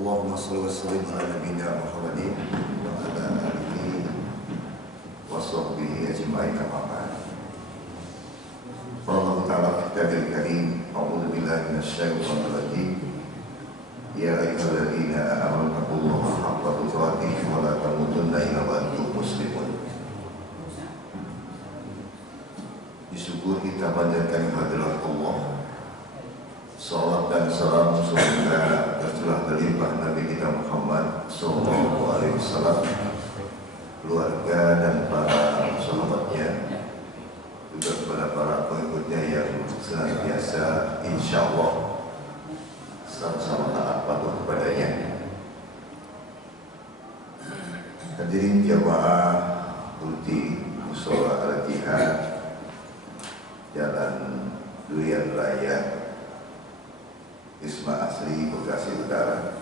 Allahumma shalli wa sallim ala nabiyyina Muhammadin wa ala alihi wa sahbihi ajma'in amma ba'd. Allah Ta'ala fi kitabil karim, a'udzu billahi minasyaitonir rajim. Ya ayyuhalladzina amanu taqullaha haqqa tuqatih wa la tamutunna illa wa antum muslimun. Disyukur kita panjatkan kehadirat Allah. Salawat dan salam semoga tercurah berlimpah Nabi kita Muhammad sallallahu alaihi wasallam, keluarga dan para sahabatnya, juga kepada para pengikutnya yang senantiasa insyaallah sama-sama taat patuh kepadanya. Hadirin jamaah Ulti Mushola Al-Jihad Jalan Durian Raya Wisma Asri Bekasi Utara.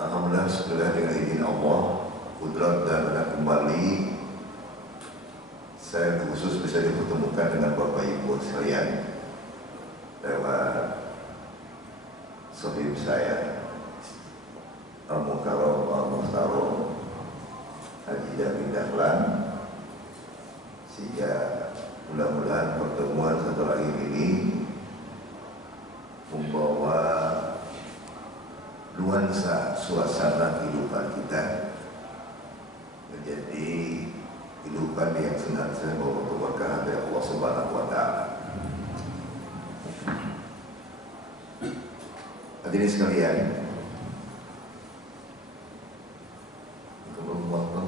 Alhamdulillah segera dengan izin Allah, kudrat dan benar kembali saya khusus bisa dipertemukan dengan Bapak Ibu sekalian lewat sahib saya Al-Mukarram Al-Muhtaram Haji Jamil Dahlan, sehingga mudah-mudahan pertemuan satu hari ini membawa nuansa suasana kehidupan kita menjadi kehidupan yang senantiasa membawa keberkahan dari Allah Subhanahu wa Ta'ala. Hadirin sekalian,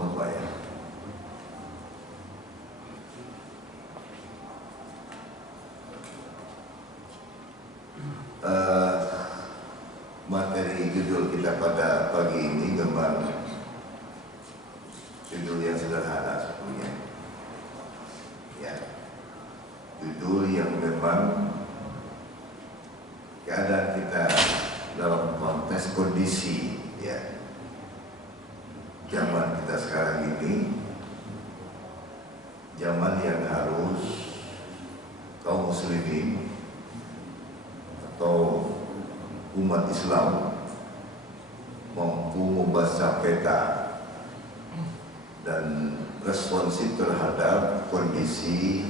apa ya? Materi judul kita pada pagi ini memang judul yang sederhana sebetulnya, ya, judul yang memang keadaan kita dalam konteks kondisi, ya, zaman kita sekarang ini, zaman yang harus kaum muslimin atau umat Islam mampu membaca peta dan responsif terhadap kondisi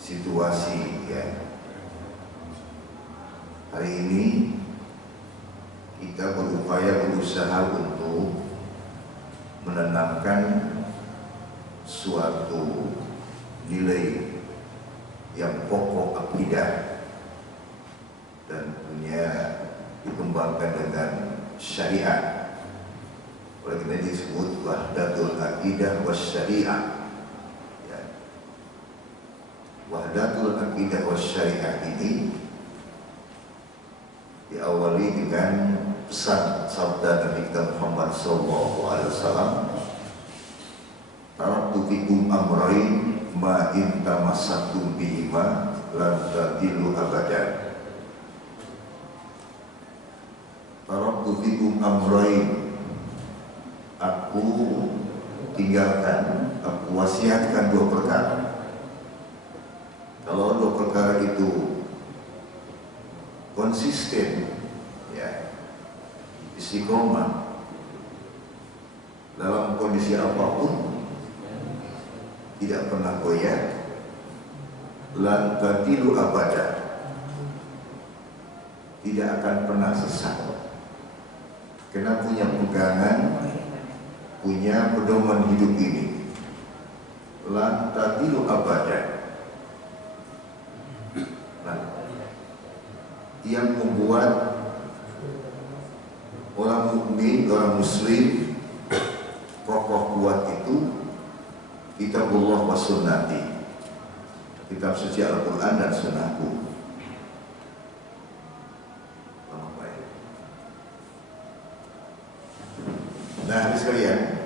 situasi, ya. Hari ini kita berusaha untuk menanamkan suatu nilai yang pokok akidah dan punya dikembangkan dengan syariat. Oleh karena disebut wahdatul aqidah was syariah, ya. Wahdatul aqidah was syariah ini diawali dengan pesan sabda Nabi kita Muhammad sallallahu alaihi wasallam, taraktu fikum amrayn ma in tamassaktum bihima lan tadillu abadan. Taraktu fikum amrayn, aku tinggalkan, aku wasiatkan dua perkara. Kalau dua perkara itu konsisten, ya, istiqomah dalam kondisi apapun, tidak pernah goyah, lan tadilu abada, tidak akan pernah sesat. Karena punya pegangan, punya pedoman hidup ini, lan tadilu abada. Nah, yang membuat orang mukmin, orang muslim kokoh kuat itu kitabullah wa sunnati, kitab suci Al-Quran dan sunnahku. Nah, sekalian,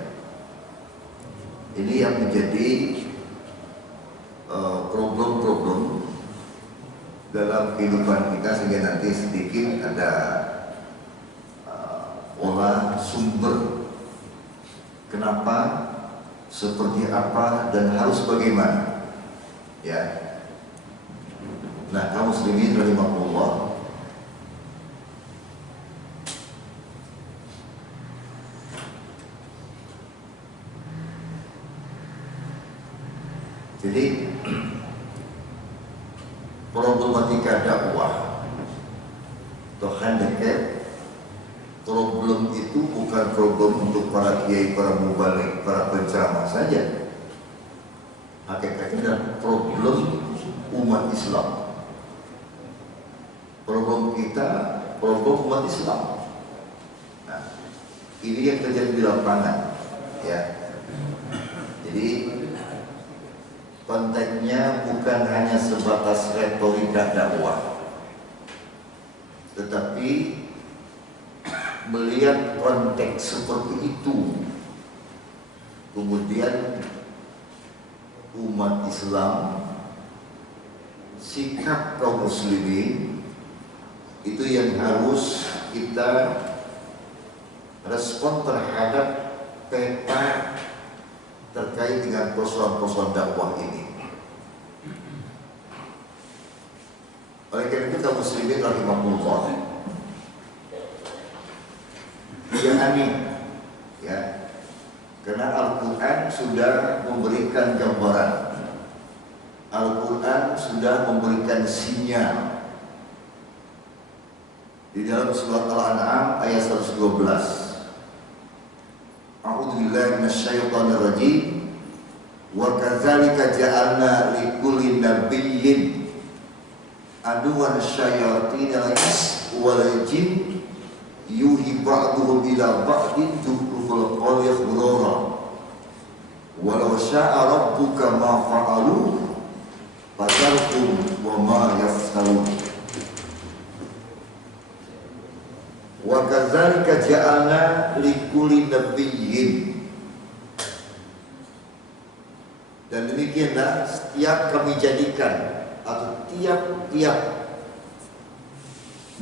ini yang menjadi problem-problem dalam kehidupan kita, sehingga nanti sedikit ada olah sumber kenapa, seperti apa, dan harus bagaimana, ya. Nah, kaum muslimin rahimakumullah, Jadi problematika dakwah atau handicap, problem itu bukan problem untuk para kiai, para mubalik, para penceramah saja. Hakikatnya adalah problem umat Islam. Problem kita, problem umat Islam. Nah, ini yang terjadi di lapangan, ya. Jadi konteksnya bukan hanya sebatas retorika dakwah, tetapi melihat konteks seperti itu, kemudian umat Islam, sikap kaum muslimin itu yang harus kita respon terhadap peta terkait dengan persoalan-persoalan dakwah ini. Oleh karena itu kaum muslimin rahimahullah, ya, karena Al-Quran sudah memberikan gambaran, Al-Quran sudah memberikan sinyal. Di dalam surat Al-An'am ayat 112, A'udzu billahi minasyaitonir rajim. Wa kadzalika ja'alna likulli nabiyyin aduwan syayatin al-ins wal jin yuhi ba'duhum ila ba'din zukhrufal qawli ghurura walau syaa rabbuka ma fa'alu fatarhum wa ma yaftarun. Wa kadzalika ja'alna likulli nabiyyin, dan demikianlah setiap kami jadikan atau tiap-tiap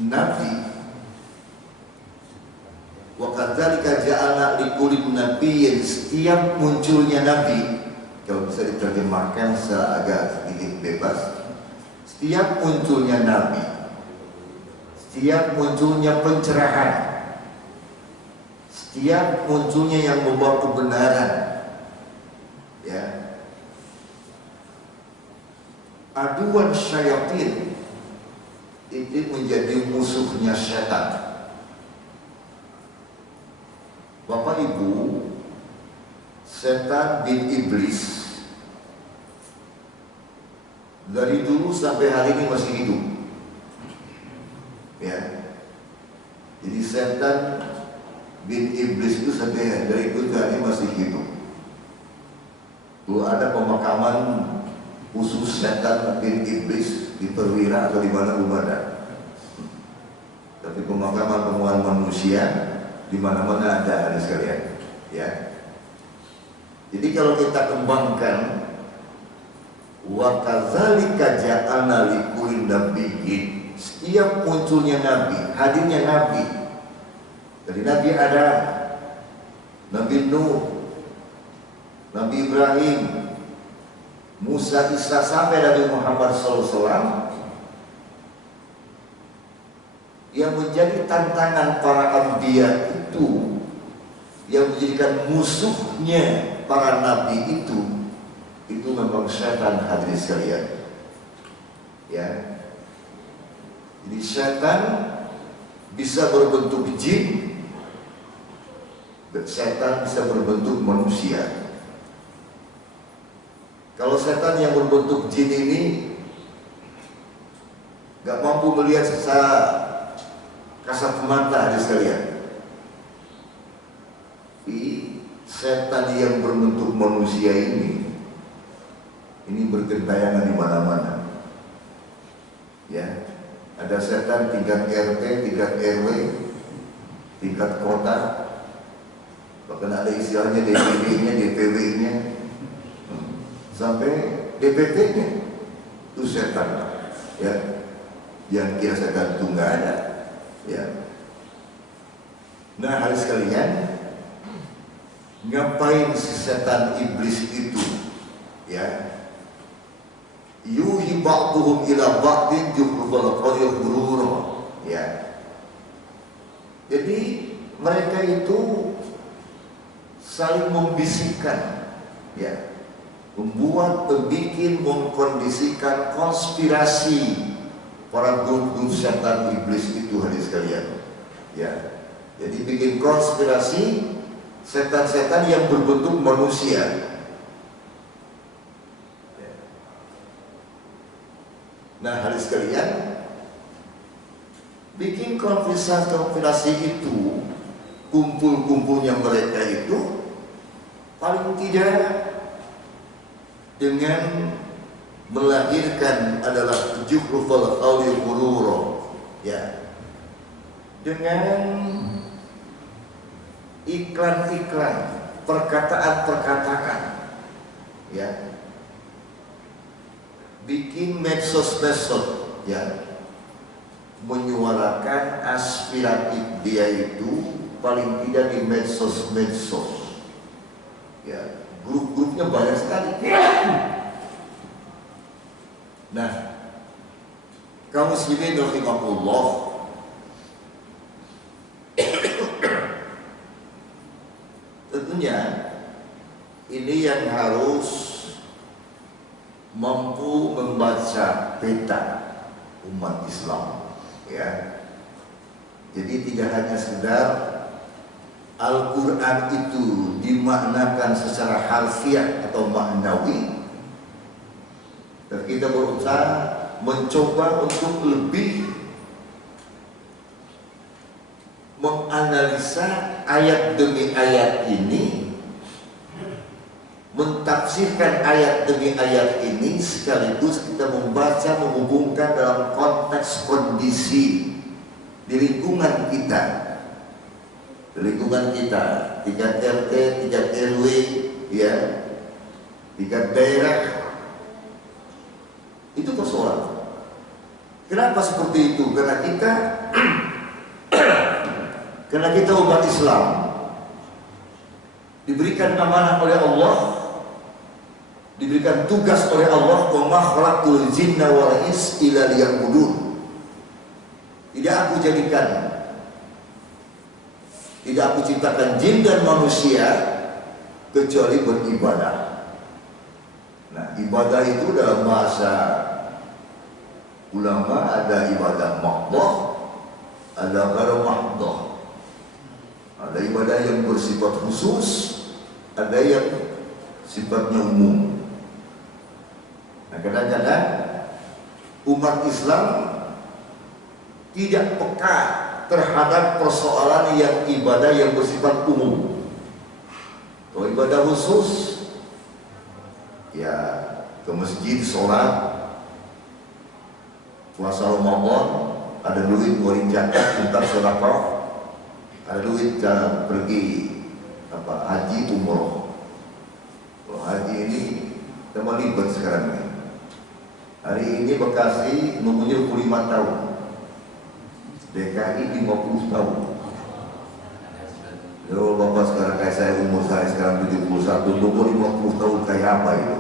nabi. Wa kadzalika ja'alna likulli nabiyyin, setiap munculnya nabi, kalau bisa diterjemahkan secara agak sedikit bebas, setiap munculnya nabi, setiap munculnya pencerahan, setiap munculnya yang membawa kebenaran, ya, aduan syayatin itu menjadi musuhnya setan. Bapak Ibu, setan bin iblis dari dulu sampai hari ini masih hidup, ya. Jadi setan bin iblis itu sampai dari dulu hari ini masih hidup. Belum ada pemakaman khusus setan bin iblis di Perwira atau di mana belum ada. Tapi pemakaman manusia di mana-mana ada, hadis sekalian, ya. Jadi kalau kita kembangkan, wa kadzalika ja'alna likulli nabiyyin, setiap munculnya nabi, hadirnya nabi, dari Nabi Adam, Nabi Nuh, Nabi Ibrahim, Musa, Isa, sampai Nabi Muhammad SAW, yang menjadi tantangan para anbiya itu, yang menjadikan musuhnya para nabi itu memang setan, hadirin sekalian, ya. Jadi setan bisa berbentuk jin, setan bisa berbentuk manusia. Kalau setan yang berbentuk jin ini gak mampu melihat secara kasat mata, hadirin sekalian, setan yang berbentuk manusia ini bergentayangan di mana-mana, ya. Ada setan tingkat RT, tingkat RW, tingkat kota, bahkan ada istilahnya DPD-nya, DPW-nya, sampai DPT-nya, itu setan, ya. Yang kira setan itu nggak ada, ya. Nah, hadirin sekalian, ngapain si setan iblis itu, ya? Yuhi ba'duhum ila ba'din zukhrufal qawli ghurura, ya. Jadi mereka itu saling membisikkan, ya, mengkondisikan konspirasi para grup-grup setan iblis itu, hadirin sekalian. Ya, jadi bikin konspirasi setan-setan yang berbentuk manusia. Nah, hadirin sekalian, bikin konspirasi itu, kumpul-kumpulnya mereka itu paling tidak dengan melahirkan adalah juhrufal qawli ghurura, ya, dengan iklan-iklan, perkataan-perkataan, ya, bikin medsos-medsos, ya, menyuarakan aspiratif dia itu paling tidak di medsos-medsos, ya, grup-grupnya banyak sekali. Nah, kaum muslimin rahimakumullah, tentunya ini yang harus mampu membaca peta umat Islam, ya. Jadi tidak hanya sekedar Al-Quran itu dimaknakan secara harfiah atau maknawi, dan kita berusaha mencoba untuk lebih menganalisa ayat demi ayat ini, mentafsirkan ayat demi ayat ini, sekaligus kita membaca, menghubungkan dalam konteks kondisi di lingkungan kita. Lingkungan kita, tingkat RT, tingkat RW, ya, tingkat daerah, itu persoalan. Kenapa seperti itu? Karena kita umat Islam diberikan amanah oleh Allah, diberikan tugas oleh Allah, wa ma khalaqtul jinna wal insa illa liya'budun. Tidak aku ciptakan jin dan manusia kecuali beribadah. Nah, ibadah itu dalam bahasa ulama ada ibadah mahdhah, ada ghairu mahdhah. Ada ibadah yang bersifat khusus, ada yang sifatnya umum. Nah, kadang-kadang umat Islam tidak peka terhadap persoalan yang ibadah yang bersifat umum. Kalau ibadah khusus, ya, ke masjid, sholat, puasa Ramadan, ada duit ngeluarin zakat, tentang sedekah, ada duit pergi haji, umroh. Kalau haji ini teman libet sekarang ini. Hari ini Bekasi umurnya 25 tahun. DKI 50 tahun. Kalau bapak sekarang kayak saya, umur saya sekarang 71, umur 50 tahun kayak apa itu?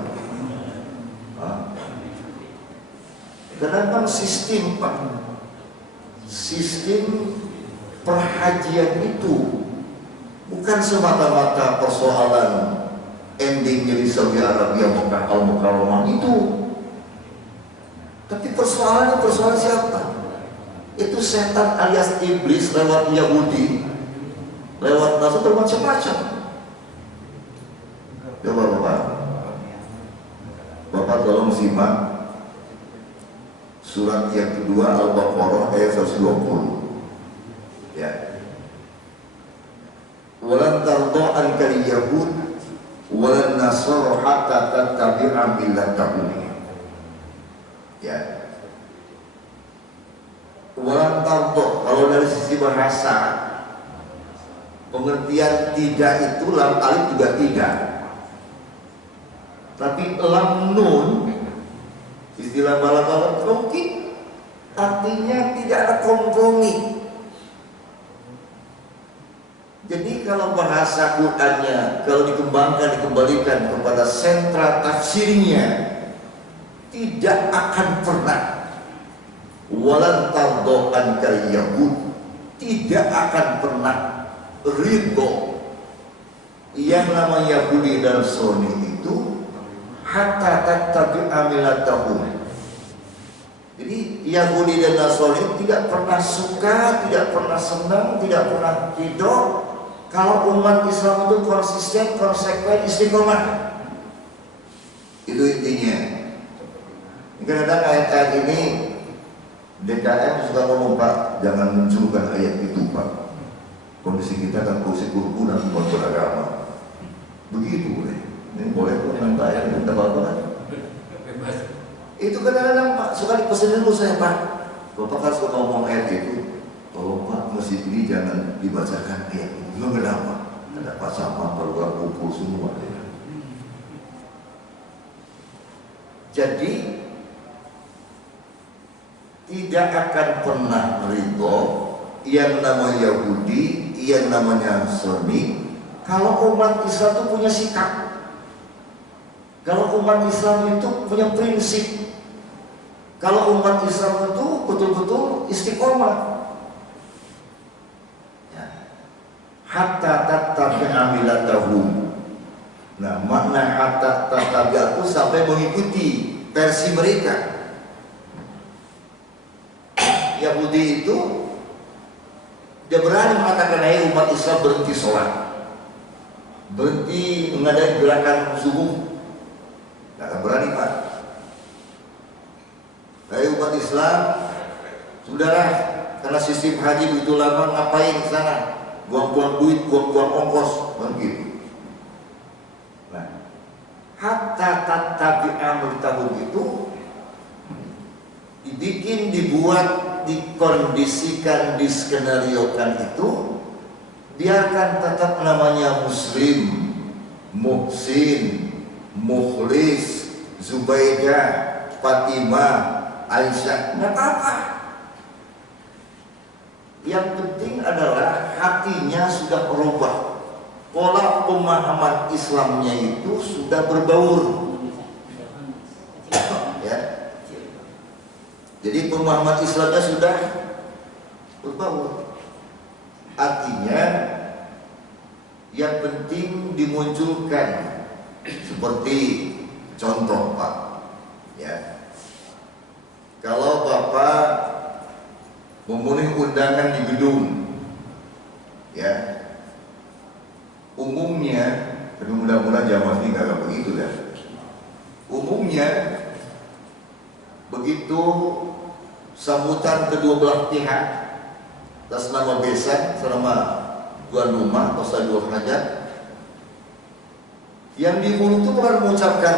Karena memang sistem perhajian itu bukan semata-mata persoalan endingnya di Saudi Arabia, Mekah Al-Mukarramah itu, tapi persoalan siapa? Itu setan alias iblis lewat Yahudi, lewat Nasrani, bermacam-macam. Coba Bapak tolong simak surat yang kedua Al-Baqarah ayat 120. Ya. Walan tarda ankal yahud walan nasara hatta tattabi'a millatahum. Ya. Walan tarda, kalau dari sisi bahasa pengertian tidak itu lam alif juga tidak, tapi lam nun istilah balaghah mungkin artinya tidak ada kompromi. Jadi kalau bahasa Qur'annya kalau dikembalikan kepada sentra tafsirnya, tidak akan pernah walan tardo ankal yahud, tidak akan pernah ridho yang namanya Yahudi dan Nasrani itu hatta tattabi'a millatahum. Jadi Yahudi dan Nasrani tidak pernah suka, tidak pernah senang, tidak pernah ridho kalau umat Islam itu konsisten, konsekuen, istiqomah. Itu intinya. Kadang-kadang ayat-ayat ini DKM suka ngomong, Pak, jangan munculkan ayat itu, Pak. Kondisi kita kan kondisi kerukunan umat beragama. Begitu boleh. Ini boleh kok nanti ayat minta apa-apa. Itu kadang-kadang Pak suka dipesan dulu saya, Pak. Bapak kan suka ngomong ayat itu. Kalau Pak masjid ini jangan dibacakan ayat itu. Memang kenapa? Ada Pak sama keluar kumpul semua. Jadi tidak akan pernah ridho yang namanya Yahudi, yang namanya Nasrani, kalau umat Islam itu punya sikap, kalau umat Islam itu punya prinsip, kalau umat Islam itu betul-betul istiqomah. Ya. Hatta tattabi'a millatahum. Nah, makna hatta tattabi'a itu sampai mengikuti versi mereka. Yahudi itu dia berani mengatakan, "Hai umat Islam, berhenti sholat, berhenti mengadakan gerakan subuh." Tidak akan berani, Pak. "Hai umat Islam, sudahlah, karena sistem haji begitu lama, ngapain ke sana? Buang-buang duit, buang-buang ongkos." Begitu. Nah, hatta tattabi'a millatahum itu dibikin, dibuat, dikondisikan, diskenariokan itu, biarkan tetap namanya Muslim, Muhsin, Mukhlis, Zubaidah, Fatimah, Aisyah, nggak apa-apa. Yang penting adalah hatinya sudah berubah, pola pemahaman Islamnya itu sudah berbaur. Ya. Jadi pemahaman Islamnya sudah berbaur. Artinya yang penting dimunculkan seperti contoh, Pak. Ya. Kalau Bapak memenuhi undangan di gedung, ya, umumnya, tapi mudah-mudahan zaman ini nggak begitu ya. Umumnya begitu sambutan kedua belah pihak atas nama besan selama tuan rumah atau sadul hajat, yang di mulut itu bukan mengucapkan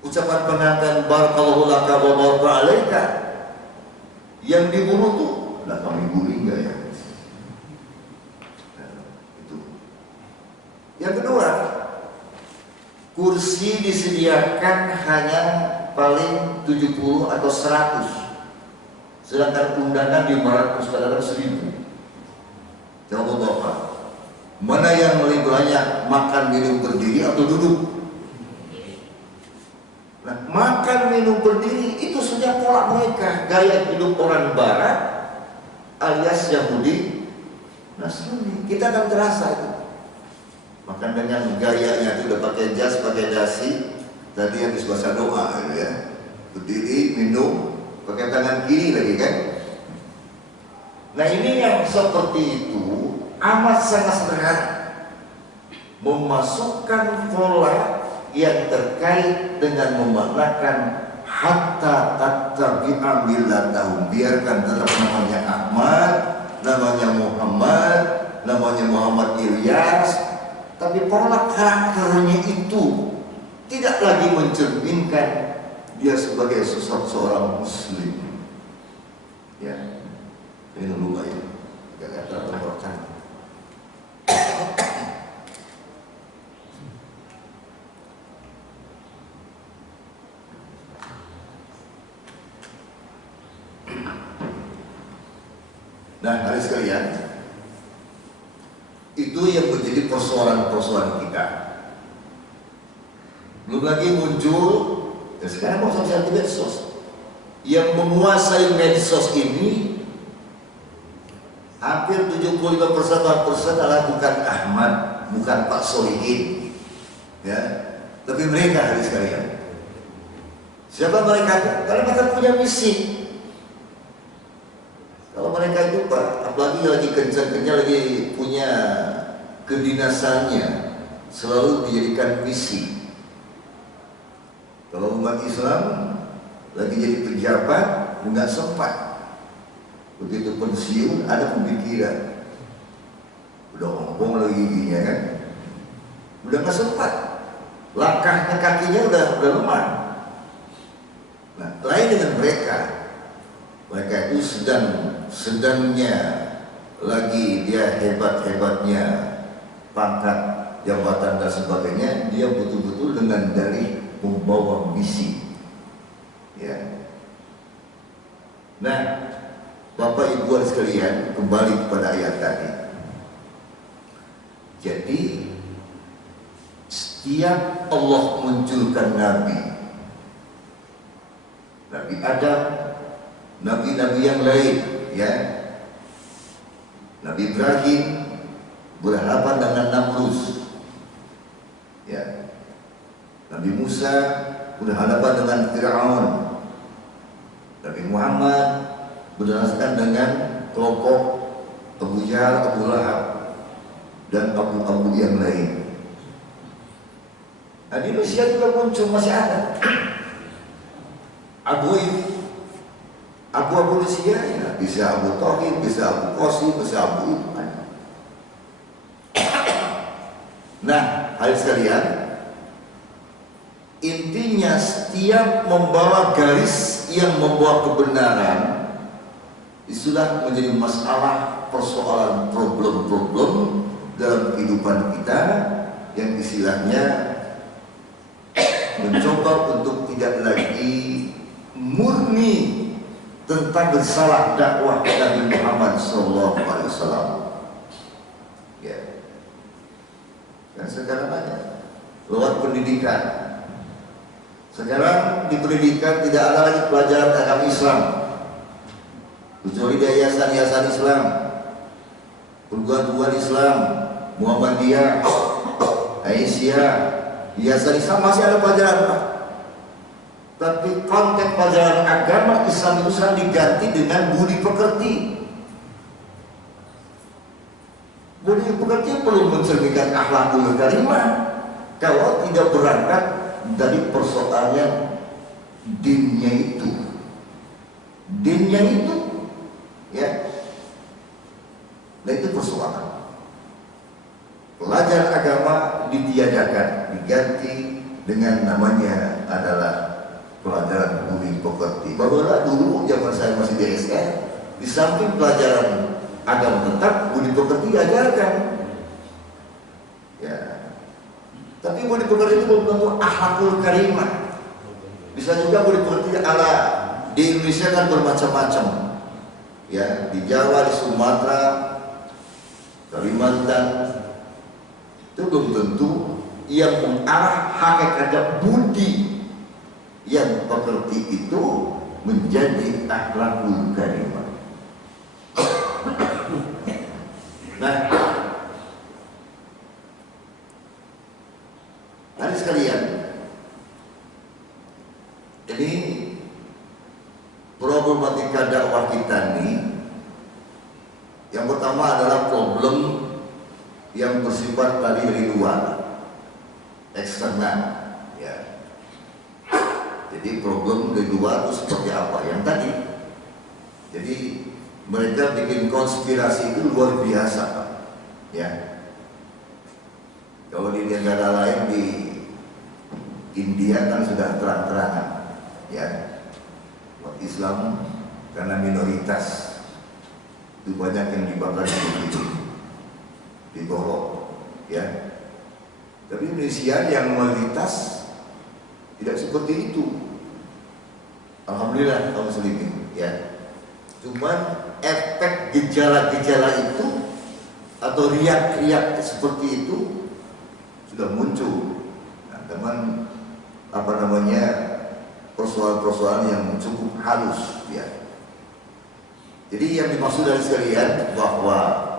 ucapan pengantin barakallahu laka wa baraka alaika. Yang di mulut itu, nah kami guling enggak ya? Nah, itu. Yang kedua, kursi disediakan hanya paling 70 atau 100, sedangkan undangan di 500 kadang 1000. Coba Bapak, mana yang lebih banyak makan minum berdiri atau duduk? Nah, makan minum berdiri itu sudah pola mereka, gaya hidup orang Barat alias Yahudi Nasrani. Kita akan terasa itu. Makan dengan gayanya itu udah pakai jas, pakai dasi. Tadi habis baca doa gitu ya, berdiri minum pakai tangan kiri lagi kan. Nah, ini yang seperti itu amat sangat sederhana, memasukkan pola yang terkait dengan memaknakan hatta tattabi'a millatahum. Biarkan tetap namanya Ahmad, namanya Muhammad, namanya Muhammad Ilyas, tapi pola karakternya itu tidak lagi mencerminkan dia sebagai seorang Muslim. Ya, ini lupa ya, gak terlalu. Nah, hari sekalian, itu yang menjadi persoalan-persoalan kita. Belum lagi muncul, ya sekarang mau sosial medsos. Yang menguasai medsos ini hampir 75% adalah bukan Ahmad, bukan Pak Solihin, ya, Tapi mereka hari sekalian, siapa mereka? Karena mereka punya misi. Kalau mereka itu Pak, apalagi lagi kencang-kencang, lagi punya kedinasannya, selalu dijadikan misi. Kalau umat Islam lagi jadi pejabat, nggak sempat. Begitu pensiun ada pemikiran, udah ompong lagi giginya kan, udah nggak sempat. Langkahnya kakinya udah lemah. Nah, lain dengan mereka itu sedangnya lagi dia hebat-hebatnya pangkat, jabatan dan sebagainya, dia betul-betul dengan dalih membawa misi. Ya. Nah, Bapak Ibu sekalian, kembali kepada ayat tadi. Jadi setiap Allah munculkan Nabi Adam, Nabi-Nabi yang lain, ya, Nabi Ibrahim berhadapan dengan Namrus, ya, Nabi Musa berhadapan dengan Fir'aun, Nabi Muhammad berhadapan dengan kelompok Abu Jahal, Abu Lahab, dan Abu yang lain. Nah, di Indonesia juga muncul, masih ada Abu Indonesia, ya, bisa Abu Tauhid, bisa Abu Qasim, bisa Abu Iman. Nah, hadirin sekalian, intinya setiap membawa garis yang membawa kebenaran sudah menjadi masalah, persoalan, problem-problem dalam kehidupan kita yang istilahnya mencoba untuk tidak lagi murni tentang bersalah dakwah Nabi Muhammad SAW. Ya. Dan sekarang aja lewat pendidikan. Sekarang di pendidikan tidak ada lagi pelajaran agama Islam, kecuali di yayasan-yayasan Islam, perguruan Islam, Muhammadiyah, Aisyah, yayasan Islam masih ada pelajaran Pak. Tapi konten pelajaran agama Islam itu sekarang diganti dengan budi pekerti. Budi pekerti perlu mencerminkan akhlakul karimah. Kalau tidak berangkat dari persoalan dinnya itu, ya, nah itu persoalan. Pelajaran agama ditiadakan, diganti dengan namanya adalah pelajaran budi pekerti. Bahwa dulu zaman saya masih di SN, di samping pelajaran agama tetap, budi pekerti diajarkan. Ya. Tapi budi pekerti itu belum tentu akhlakul karimah. Bisa juga budi pekerti ala di Indonesia kan bermacam-macam. Ya, di Jawa, di Sumatera, Kalimantan, itu belum tentu yang mengarah hakikatnya budi yang pekerti itu menjadi akhlakul karimah. Nah, hari sekalian, ini problematika dakwah kita ini, yang pertama adalah problem yang bersifat tadi dari luar, eksternal, ya. Jadi problem dari luar itu seperti apa? Yang tadi, jadi mereka bikin konspirasi itu luar biasa, ya. Kalau di negara lain, di India kan sudah terang-terangan, ya. Umat Islam karena minoritas itu banyak yang dibakar digorok, ya. Tapi Indonesia yang mayoritas tidak seperti itu. Alhamdulillah kaum muslimin, ya. Cuman efek gejala-gejala itu atau riak-riak seperti itu sudah muncul. Nah, teman persoalan-persoalan yang cukup halus, ya. Jadi yang dimaksud dari sekalian bahwa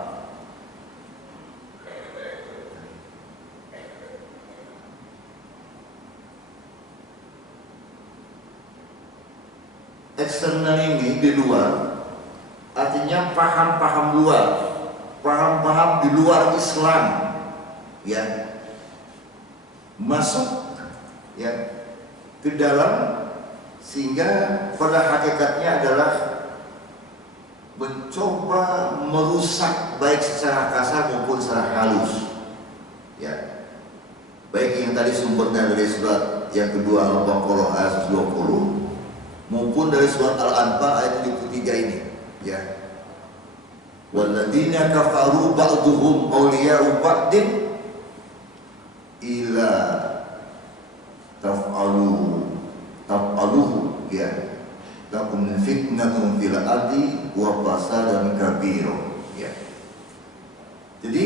eksternal ini di luar, artinya paham-paham luar, paham-paham di luar Islam, ya, masuk ya ke dalam, sehingga pada hakikatnya adalah mencoba merusak baik secara kasar maupun secara halus, ya, baik yang tadi sumbernya dari surat yang kedua Al-Baqarah ayat 120 maupun dari surat Al-Anfal ayat 73 ini, ya. Walladzina kafaru ba'duhum awliya'u ba'din ila taf'aluhu ya lakum fitnatun fil ardi wa fasadun kabir, ya. Jadi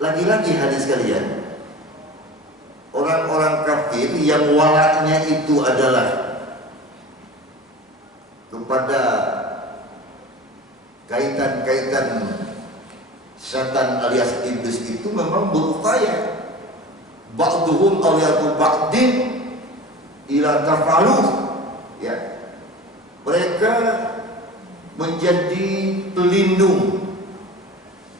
lagi-lagi hadis kalian, orang-orang kafir yang walaknya itu adalah kepada kaitan-kaitan setan alias iblis, itu memang berupaya ba'duhum awliya'u ba'din ila tafaluh, ya. Mereka menjadi pelindung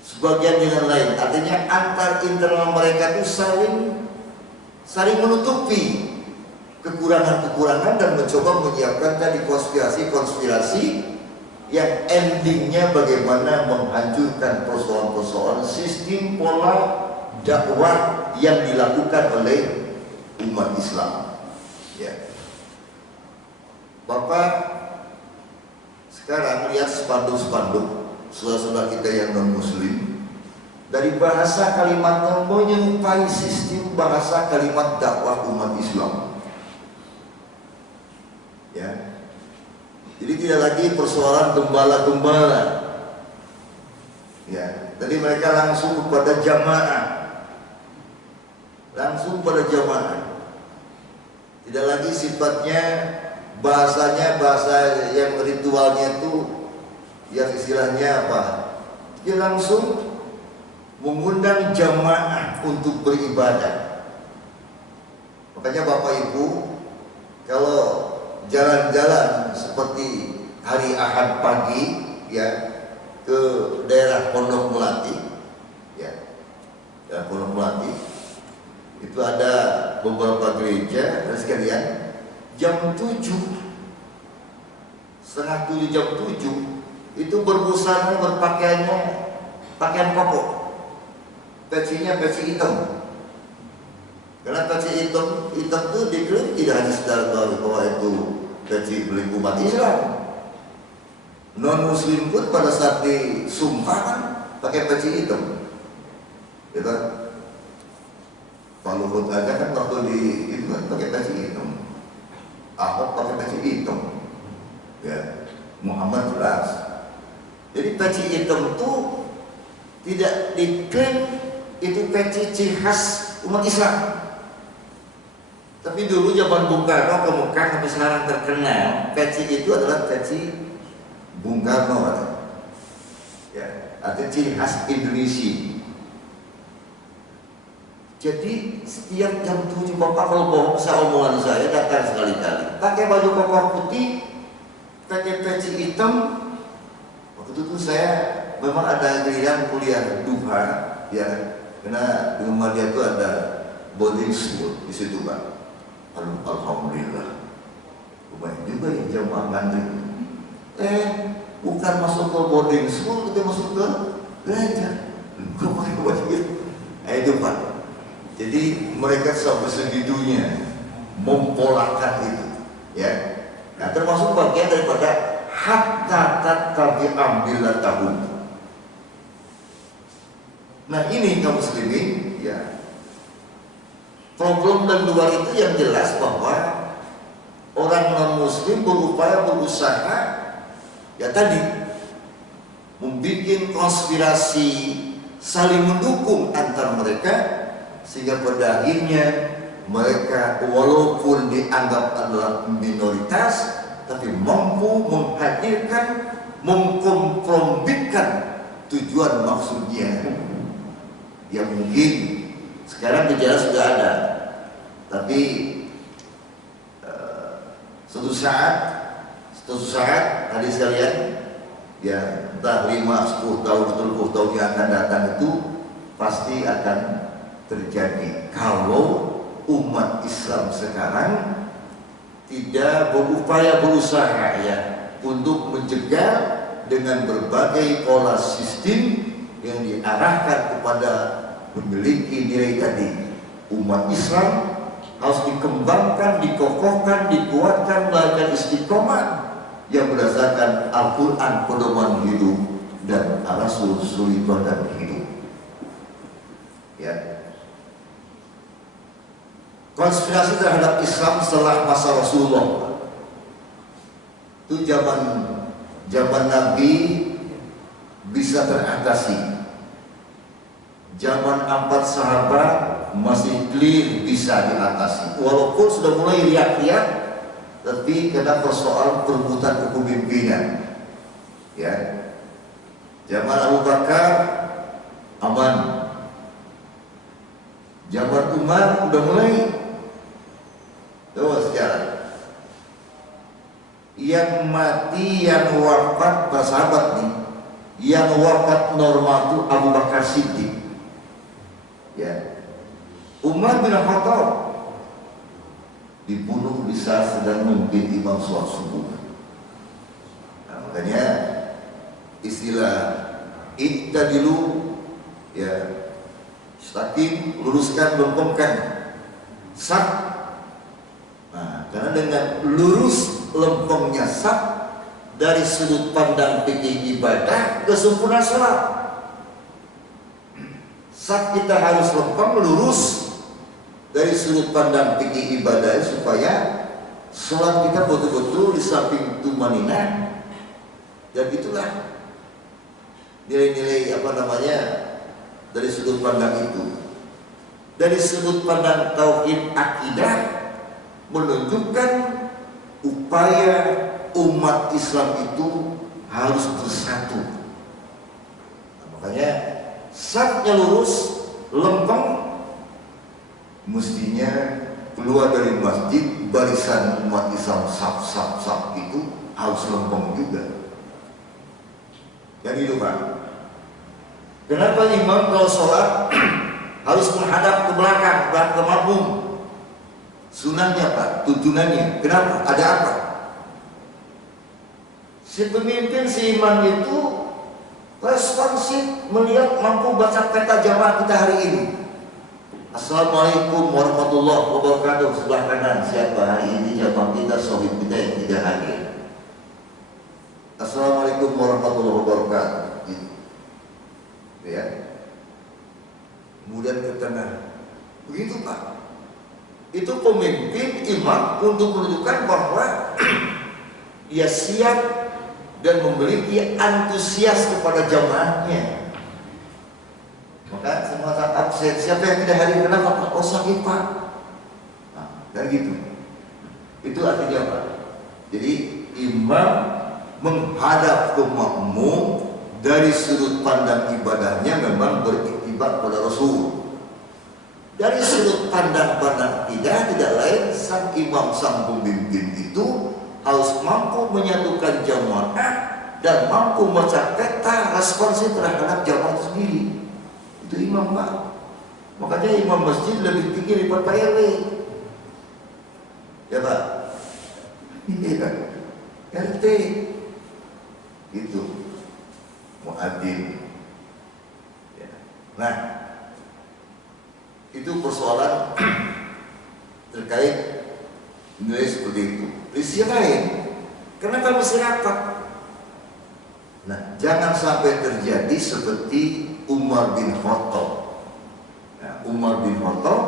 sebagian dengan lain, artinya antar internal mereka itu saling menutupi kekurangan-kekurangan dan mencoba menyiapkan tadi konspirasi-konspirasi yang endingnya bagaimana menghancurkan persoalan-persoalan sistem pola dakwah yang dilakukan oleh umat Islam, ya. Bapak sekarang lihat spanduk-spanduk saudara-saudara kita yang non-muslim, dari bahasa kalimatnya menyerupai sistem bahasa kalimat dakwah umat Islam, ya. Jadi tidak lagi persoalan gembala-gembala, ya. Jadi mereka langsung kepada jamaah, tidak lagi sifatnya bahasanya bahasa yang ritualnya itu yang istilahnya apa, dia langsung mengundang jamaah untuk beribadah. Makanya Bapak Ibu kalau jalan-jalan seperti hari Ahad pagi, ya, ke daerah Pondok Melati, ya, daerah Pondok Melati, itu ada beberapa gereja, dan sekalian jam 7, setengah 7, jam 7 itu berbusana, berpakaiannya pakaian koko, pecinya peci hitam. Karena peci hitam itu diklaim tidak hanya sekedar bahwa itu peci milik umat Islam, non muslim pun pada saat disumpah kan pakai peci hitam, ya kan? Pak Luhut aja kan waktu di itu kan pakai peci hitam, Ahok pakai peci hitam, ya, Muhammad jelas. Jadi peci hitam itu tidak diklaim itu peci ciri khas umat Islam. Tapi dulu zaman Bung Karno ke Mekah sampai sekarang terkenal, peci itu adalah peci Bung Karno, ya, artinya ciri khas Indonesia. Jadi setiap jam 7 Bapak kalau bohong omongan saya datang sekali-kali pakai baju koko putih, pakai peci hitam. Waktu itu saya memang ada giliran kuliah duha, ya, karena di rumah dia itu ada boarding school di situ, Pak. Alhamdulillah, lumayan juga ya jamaah ngantri. Bukan masuk ke boarding school, kita masuk ke gereja. Kok pakai baju itu? Itu Pak. Jadi mereka sampai segitunya mempolakan itu, ya. Nah, termasuk bagian daripada hatta tattabi ambillah tahun. Nah, ini kaum muslimin, ya. Problem dan luar itu yang jelas bahwa orang non muslim berusaha ya tadi membuat konspirasi saling mendukung antar mereka, sehingga pada akhirnya mereka walaupun dianggap adalah minoritas tapi mampu menghadirkan, mengkompromikan tujuan maksudnya yang mungkin sekarang gejala sudah ada, tapi suatu saat Suatu saat tadi sekalian, ya entah 5, 10 tahun atau 20 tahun yang akan datang itu pasti akan terjadi kalau umat Islam sekarang tidak berusaha ya untuk mencegah dengan berbagai pola sistem yang diarahkan kepada memiliki nilai tadi. Umat Islam harus dikembangkan, dikokohkan, dikuatkan, melakukan istiqomah yang berdasarkan Al-Quran pedoman hidup dan Rasul dan hidup. Ya. Konspirasi terhadap Islam setelah masa Rasulullah itu zaman Nabi bisa teratasi. Zaman 4 sahabat masih clear bisa diatasi. Walaupun sudah mulai riak-riak, tapi karena persoalan perebutan kepemimpinan. Ya. Zaman Abu Bakar aman. Zaman Umar udah mulai. Tahu sejarah. Yang mati, yang wafat para sahabat nih, yang wafat normal itu Abu Bakar Siddiq. Ya. Umar bin Khattab dibunuh di saat sedang memimpin imam sholat subuh. Nah, makanya istilah iktadilu, ya, istakim, luruskan, lempengkan, sak. Nah, karena dengan lurus lempengnya sak dari sudut pandang fikih ibadah kesempurnaan sholat. Sak kita harus lempeng lurus dari sudut pandang fikih ibadah supaya sholat kita betul-betul di samping tumanina, dan itulah nilai-nilai dari sudut pandang itu. Dari sudut pandang tauhid akidah menunjukkan upaya umat Islam itu harus bersatu. Nah, makanya saknya lurus, lempeng, mestinya keluar dari masjid barisan umat Islam sap itu harus lempeng juga. Yang itu Pak. Kenapa imam kalau sholat harus menghadap ke belakang, ke makmum? Sunahnya Pak, tuntunannya. Kenapa? Ada apa? Si pemimpin, si imam itu responsif melihat mampu baca peta jamaah kita hari ini. Assalamualaikum warahmatullahi wabarakatuh. Sebelah kanan siapa hari ini jamaah kita, sohib kita yang tidak hadir. Assalamualaikum warahmatullahi wabarakatuh. Ya. Kemudian ke tengah. Begitu Pak. Itu pemimpin imam untuk menunjukkan bahwa ia siap dan memiliki antusias kepada jamaahnya. Maka semua saat absen, siapa yang tidak hadir? Kenapa Pak? Oh sakit Pak. Nah, dan gitu. Itu artinya Pak. Jadi imam menghadap ke makmum dari sudut pandang ibadahnya memang beriktibar pada Rasul. Dari sudut pandang tidak lain, sang imam, sang pemimpin itu harus mampu menyatukan jamaah dan mampu membaca peta responsif terhadap jamaah itu sendiri. Itu imam Pak. Makanya imam masjid lebih tinggi daripada Pak RW. Ya Pak. Iya. RT. Itu muadzin. Ya. Nah, itu persoalan terkait nilai seperti itu. Di sisi lain, kenapa mesti rapat? Nah, jangan sampai terjadi seperti Umar bin Khattab. Nah, Umar bin Khattab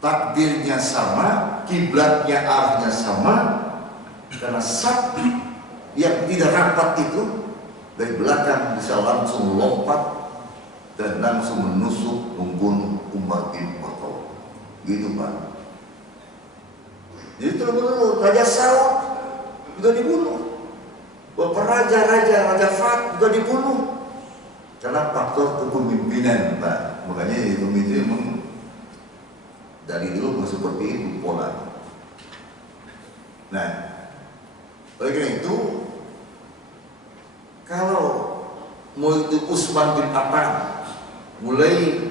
takdirnya sama, kiblatnya arahnya sama, karena saf yang tidak rapat itu dari belakang bisa langsung lompat dan langsung menusuk membunuh Umar bin Khattab. Gitu Pak. Jadi terus Raja Saud juga dibunuh. Beberapa raja Fat juga dibunuh. Karena faktor kepemimpinan Pak. Makanya pemimpin memang dari dulu seperti itu pola. Nah, Oleh karena itu, kalau mau itu Utsman bin Affan mulai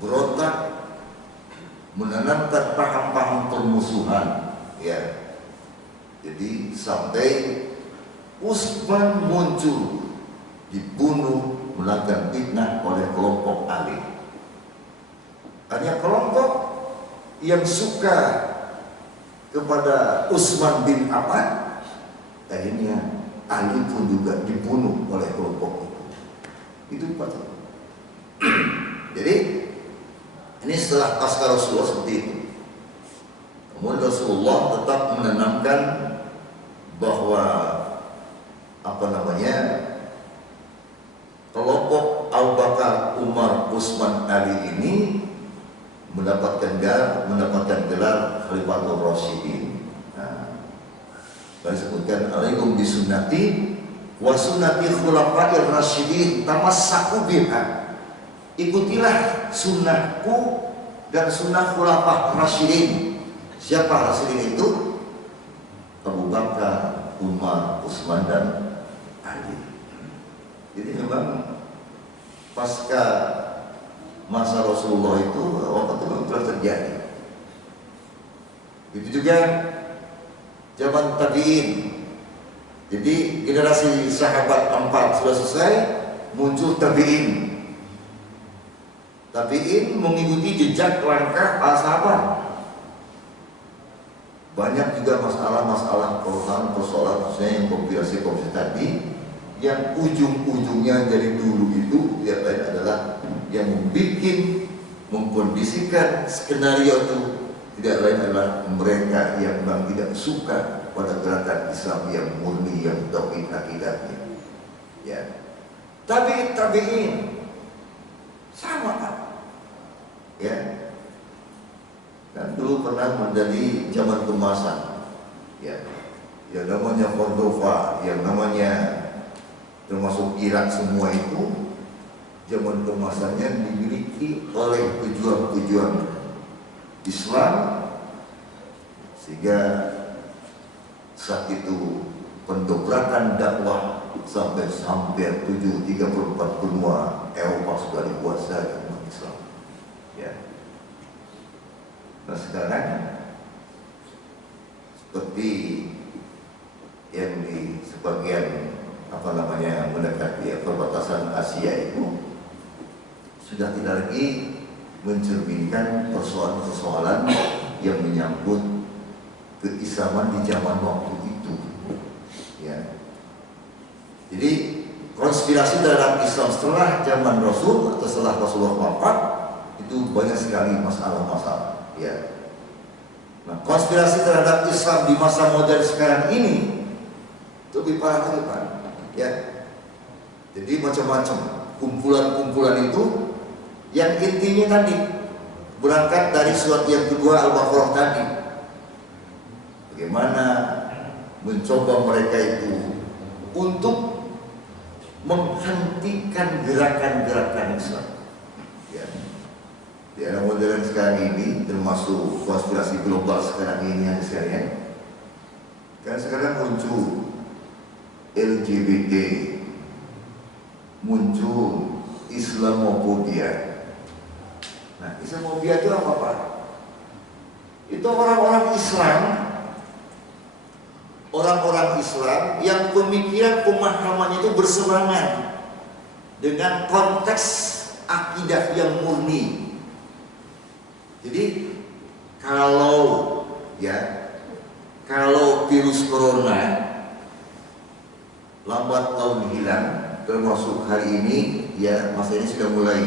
berontak, menanamkan paham-paham permusuhan, ya. Jadi sampai Utsman muncul, dibunuh, melakukan fitnah oleh kelompok Ali. Hanya kelompok yang suka kepada Utsman bin Affan, akhirnya Ali pun juga dibunuh oleh kelompok itu. Itu patut. Jadi ini setelah pasca Rasulullah seperti itu. Namun Rasulullah tetap menanamkan bahwa kelompok Abu Bakar, Umar, Utsman, Ali ini mendapatkan gelar Khalifatul Rasyidin. Nah, disebutkan alaikum bisunnati wa sunnati khulafa'ir rasyidin tamassaku biha. Ikutilah sunnahku dan sunnah khulafah rasyidin. Siapa rasyidin itu? Abu Bakar, Umar, Utsman, dan Ali. Jadi memang pasca masa Rasulullah itu waktu itu telah terjadi. Itu juga zaman tabi'in. Jadi generasi sahabat 4 sudah selesai, muncul tabi'in. Tabi'in mengikuti jejak langkah para sahabat. Banyak juga masalah-masalah persoalan yang kompilasi tadi, yang ujung-ujungnya dari dulu itu yang lain adalah yang membuat, mengkondisikan skenario itu tidak lain adalah mereka yang memang tidak suka pada gerakan Islam yang murni, yang tauhid akidahnya. Ya. Tabi'in sama kan? Ya. Dan dulu pernah menjadi zaman kemasan. Ya. Yang namanya Cordova, yang namanya termasuk Irak, semua itu zaman kemasannya dimiliki oleh pejuang-pejuang Islam, sehingga saat itu pendobrakan dakwah sampai hampir 34 benua Eropa sudah dikuasai umat Islam. Ya. Nah sekarang seperti yang di sebagian mendekati perbatasan Asia itu sudah tidak lagi mencerminkan persoalan-persoalan yang menyangkut keislaman di zaman waktu itu. Ya. Jadi konspirasi terhadap Islam setelah zaman Rasul atau setelah Rasulullah wafat itu banyak sekali masalah-masalah. Ya. Nah, konspirasi terhadap Islam di masa modern sekarang ini lebih parah lagi, Pak. Ya. Jadi macam-macam kumpulan-kumpulan itu yang intinya tadi berangkat dari surat yang kedua Al-Baqarah tadi. Bagaimana mencoba mereka itu untuk menghentikan gerakan-gerakan Islam. Ya. Di era modern sekarang ini, termasuk konspirasi global sekarang ini yang sekalian, kan sekarang muncul LGBT, muncul Islamofobia. Nah, Islamofobia itu apa, Pak? Itu orang-orang Islam yang pemikiran pemahamannya itu berseberangan dengan konteks akidah yang murni. Jadi kalau virus corona lambat laun hilang, termasuk hari ini, ya masa ini sudah mulai.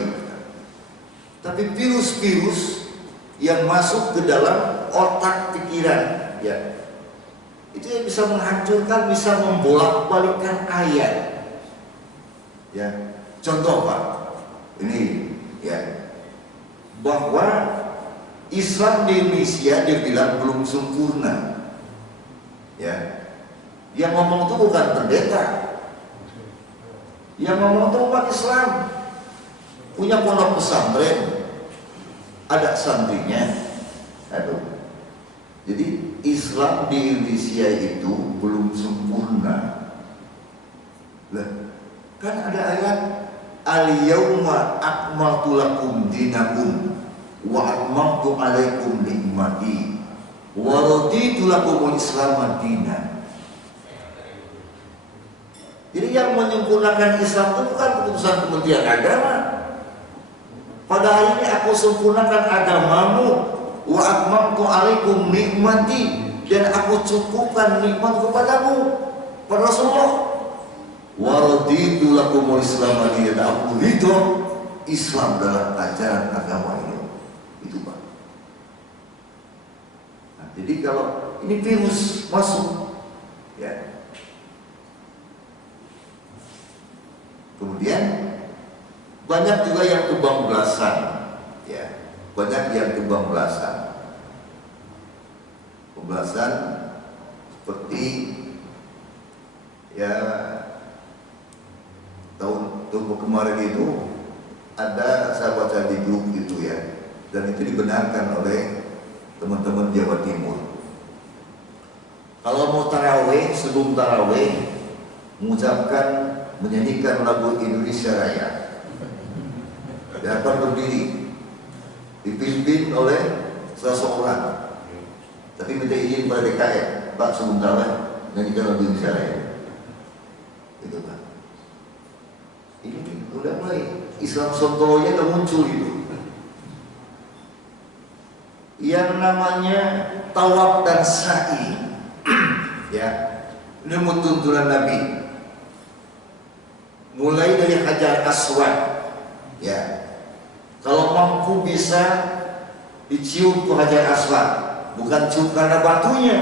Tapi virus-virus yang masuk ke dalam otak pikiran, ya, itu yang bisa menghancurkan, bisa membolak-balikkan ayat. Ya, contoh Pak, ini ya, bahwa Islam di Indonesia dia bilang belum sempurna. Ya, yang ngomong itu bukan pendeta, yang ngomong itu umat Islam. Punya pondok pesantren, ada santrinya. Aduh. Jadi Islam di Indonesia itu belum sempurna. Lah, kan ada ayat al-yauma akmaltu lakum dinakum wa atmamtu alaikum nikmati wa raditu lakumul Islam dinan. Jadi yang menyempurnakan Islam itu bukan keputusan Kementerian Agama. Pada hari ini aku sempurnakan agamamu, wa atmamtu alaikum nikmati, dan aku cukupkan nikmat kepadamu, pada Rasulullah. Wa raditu lakumul Islam dinan, aku ridho Islam dalam ajaran agama ini. Itu Pak. Nah, jadi kalau ini virus masuk, ya. Kemudian banyak juga yang kebablasan, ya, banyak yang kebablasan, seperti ya tahun kemarin itu ada, saya baca di grup gitu ya, dan itu dibenarkan oleh teman-teman Jawa Timur. Kalau mau taraweh, sebelum taraweh mengucapkan, menyanyikan lagu Indonesia Raya di hadapan berdiri, dipimpin oleh seseorang, tapi minta izin pada DKM, Pak sebelum tarawih nyanyikan lagu Indonesia Raya. Itu Pak. Ini udah mulai Islam sontolonya udah muncul itu. Yang namanya tawaf dan sa'i, ya, ini tuntunan Nabi. Mulai dari Hajar Aswad, ya, kalau mampu bisa dicium ke Hajar Aswad, bukan cium karena batunya,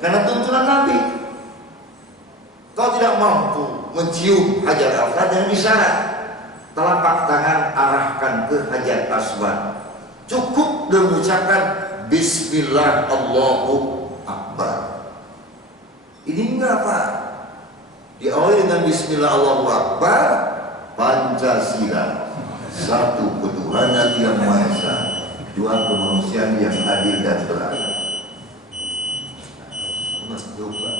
karena tuntunan Nabi. Kalau tidak mampu mencium Hajar Aswad, dan isyarat telapak tangan arahkan ke Hajar Aswad, cukup dengan mengucapkan Bismillah Allahu Akbar. Ini enggak Pak, diawali dengan Bismillah Allahu Akbar, Pancasila, satu ketuhanan yang Maha Esa, dua kemanusiaan yang adil dan beradab. Mas coba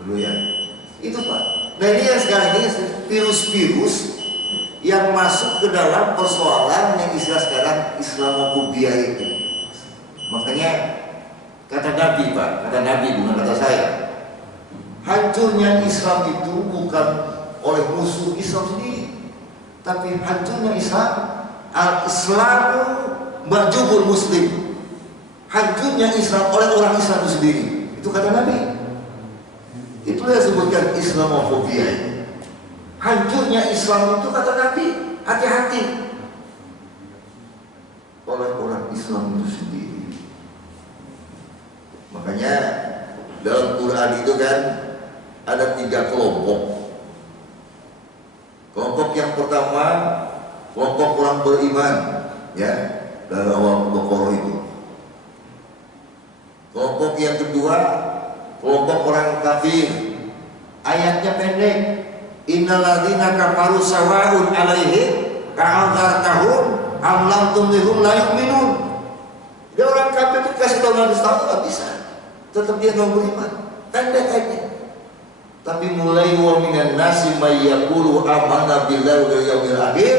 dulu ya, itu Pak. Nah ini yang sekarang ini virus-virus yang masuk ke dalam persoalan yang istilah sekarang Islamofobia itu. Makanya kata Nabi Pak, kata Nabi bukan kata saya, hancurnya Islam itu bukan oleh musuh Islam sendiri, tapi hancurnya Islam, al-Islamu majubul muslim, hancurnya Islam oleh orang Islam itu sendiri. Itu kata Nabi. Itulah yang disebutkan Islamofobia. Hancurnya Islam itu kata Nabi, hati-hati oleh orang Islam itu sendiri. Makanya dalam Quran itu kan ada 3 kelompok. Kelompok yang pertama, kelompok orang beriman, ya, dari awal Baqarah itu. Kelompok yang kedua, kelompok orang kafir. Ayatnya pendek. Innal ladzina kafaru sawa'un 'alaihim ka'adzartahum am lam tunzirhum la yu'minun. Dia orang kafir itu kasih tahu Nabi sallallahu enggak bisa. Tetap dia enggak beriman. Pendek ayatnya. Tapi mulai wa minan nasi may yaqulu amanna billahi wal yawmil akhir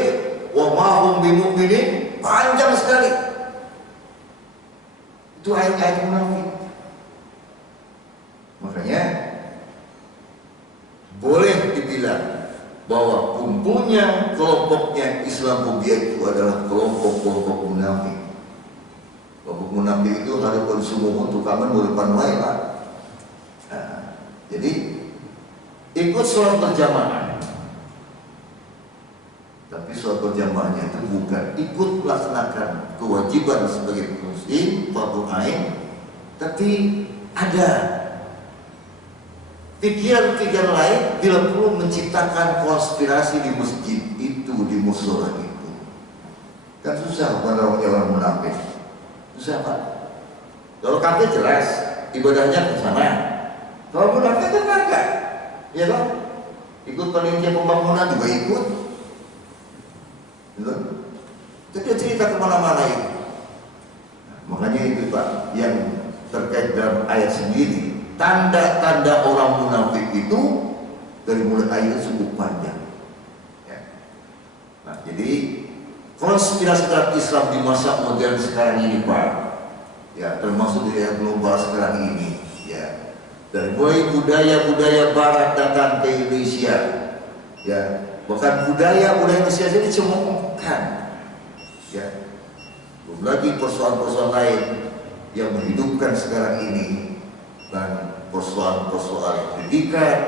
wa ma hum bimu'minin, panjang sekali. Itu ayat-ayat munafik. Makanya boleh dibilang bahwa kumpulnya kelompoknya Islamofobia itu adalah kelompok-kelompok munafik. Kelompok munafik itu harus bersumur untuk kamen berdepan Pak. Nah, jadi ikut sholat berjamaah, tapi sholat berjamaahnya itu bukan ikut melaksanakan kewajiban sebagai muslim fardu ain, tapi ada pikiran-pikiran lain bila perlu menciptakan konspirasi di masjid itu, di musola itu. Kan susah bukan orang munafik. Susah Pak. Kalau kafir jelas ibadahnya ke sana. Kalau munafik kan enggak. Ya kan? Ikut panitia pembangunan juga ikut. Gitu. Jadi cerita kemana-mana itu. Makanya itu Pak, yang terkait dalam ayat sendiri. Tanda-tanda orang munafik itu dari mulai ayat cukup panjang. Ya. Nah, jadi konspirasi terhadap Islam di masa modern sekarang ini, Pak, ya termasuk di era global sekarang ini, ya, dari mulai budaya-budaya Barat datang ke Indonesia, ya, bahkan budaya-budaya Indonesia ini dicemoohkan, ya, belum lagi persoalan-persoalan lain yang menghidupkan sekarang ini, dan persoalan-persoalan pendidikan,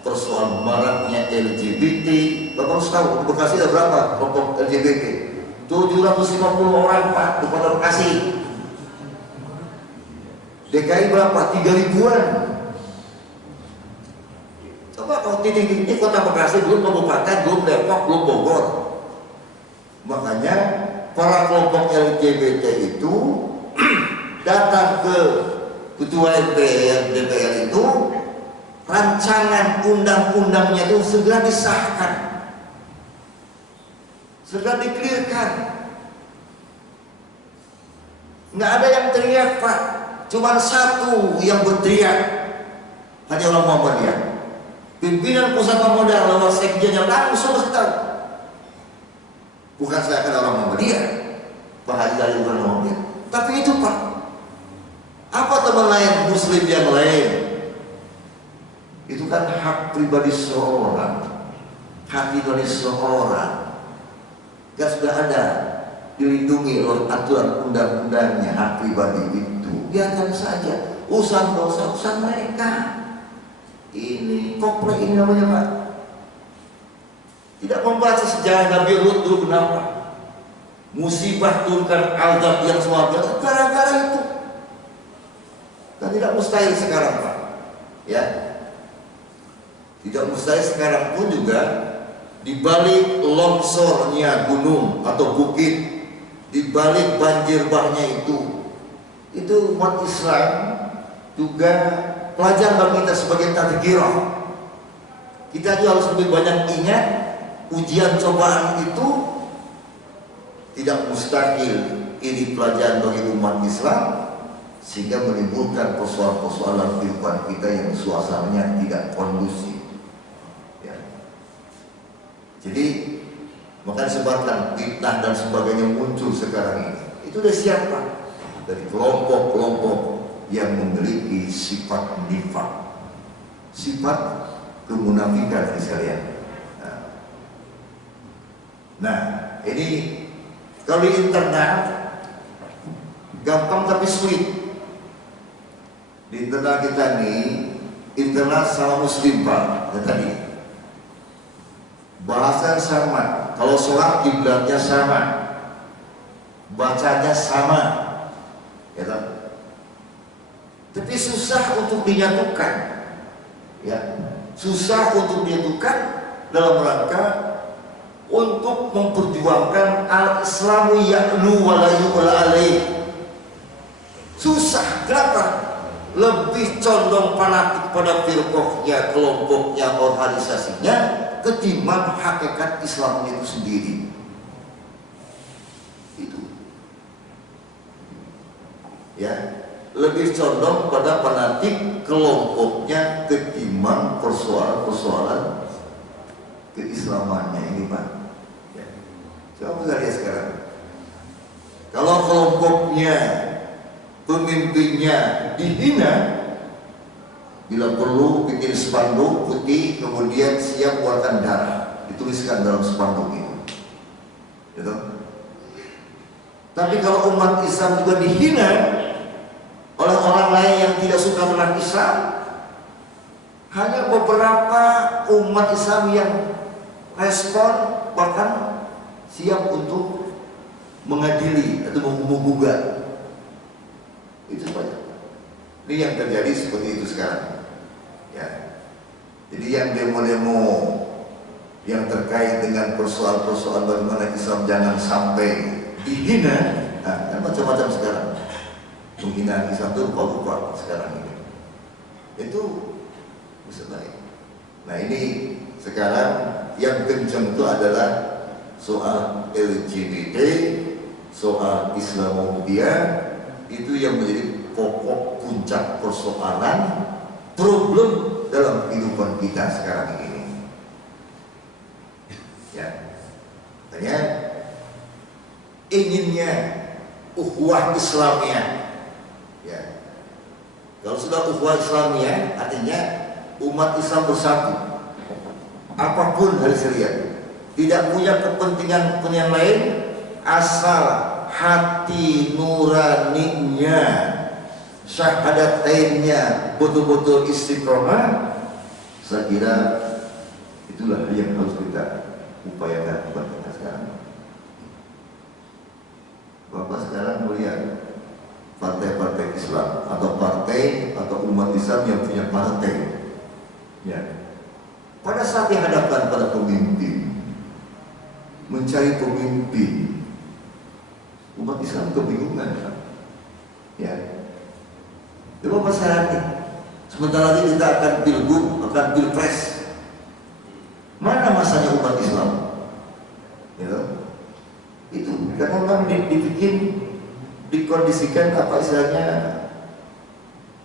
persoalan maraknya LGBT. Bapak harus tahu, di Bekasi ada berapa kelompok LGBT? 750 orang, Pak, di Kota Bekasi. DKI berapa? 3 ribuan. Coba kalau titik ini Kota Bekasi, belum Kabupaten, belum Depok, belum Bogor. Makanya para kelompok LGBT itu datang ke Ketua MPR, DPR itu, rancangan undang-undangnya itu segera disahkan, segera dikelirkan. Nggak ada yang teriak, Pak, cuma satu yang berteriak, hanya orang Muhammadiyah. Pimpinan pusat Muhammadiyah lewat sekjennya langsung tahu, bukan saya kena orang Muhammadiyah, Pak Haji dari bukan Muhammadiyah, tapi itu, Pak. Apa teman lain Muslim yang lain? Itu kan hak pribadi seorang, hak pribadi seorang. Gak sudah ada dilindungi oleh aturan undang-undangnya hak pribadi itu. Biarkan saja urusan dosa urusan mereka. Ini komplek ini namanya, Pak. Tidak membaca sejarah Nabi Lut dulu, kenapa? Musibah turunkan azab yang luar biasa gara-gara itu. Dan tidak mustahil sekarang, Pak, ya, tidak mustahil sekarang pun juga di balik longsornya gunung atau bukit, di balik banjir bahnya itu umat Islam juga pelajaran bagi kita sebagai tadzkirah. Kita juga harus lebih banyak ingat ujian cobaan itu tidak mustahil. Ini pelajaran bagi umat Islam, sehingga menimbulkan persoalan-persoalan kehidupan kita yang suasananya tidak kondusif, ya. Jadi makanya sebabkan fitnah dan sebagainya muncul sekarang ini. Itu dari siapa? Dari kelompok-kelompok yang memiliki sifat nifaq, sifat kemunafikan sekalian. Nah, ini kalau di internal gampang tapi sulit. Di internal kita nih, internal sama Muslim, Pak, ya tadi bahasa sama, kalau sholat kiblatnya sama, bacanya sama, ya kan? Tapi susah untuk dinyatukan, ya, susah untuk dinyatukan dalam rangka untuk memperjuangkan al-Islamu ya'lu wa la yu'la alaih. Susah, kenapa? Lebih condong fanatik pada firqahnya, kelompoknya, organisasinya, ketimbang hakikat Islamnya itu sendiri. Itu, ya, lebih condong pada fanatik kelompoknya ketimbang persoalan-persoalan keislamannya ini, Pak. Ya. Coba kita lihat sekarang. Kalau kelompoknya, pemimpinnya dihina, bila perlu bikin spanduk putih, kemudian siap keluarkan darah, dituliskan dalam spanduk itu, gitu. Tapi kalau umat Islam juga dihina oleh orang lain yang tidak suka dengan Islam, hanya beberapa umat Islam yang respon, bahkan siap untuk mengadili atau menggugat. Itu banyak. Ini yang terjadi seperti itu sekarang, ya. Jadi yang demo-demo yang terkait dengan persoalan-persoalan bagaimana Islam jangan sampai dihina, nah, kan macam-macam sekarang. Penghinaan Islam itu rupa-rupa sekarang ini. Itu bisa baik. Nah, ini sekarang yang kencang itu adalah soal LGBT, soal Islamophobia, itu yang menjadi pokok puncak persoalan problem dalam kehidupan kita sekarang ini. Ya, makanya inginnya ukhuwah Islamiyah. Ya, kalau sudah ukhuwah Islamiyah artinya umat Islam bersatu. Apapun dari syariat, tidak punya kepentingan lain, asal hati nuraninya, syahadatainnya betul-betul istiqomah. Saya kira itulah yang harus kita upayakan buat kita sekarang. Bapak sekarang melihat partai-partai Islam atau partai atau umat Islam yang punya partai, ya, pada saat dihadapkan pada pemimpin, mencari pemimpin, umat Islam kebingungan, ya. Coba masyarakat, sebentar lagi kita akan pilgub, akan pilpres. Mana masanya umat Islam? Ya, itu karena memang dibikin, dikondisikan apa istilahnya,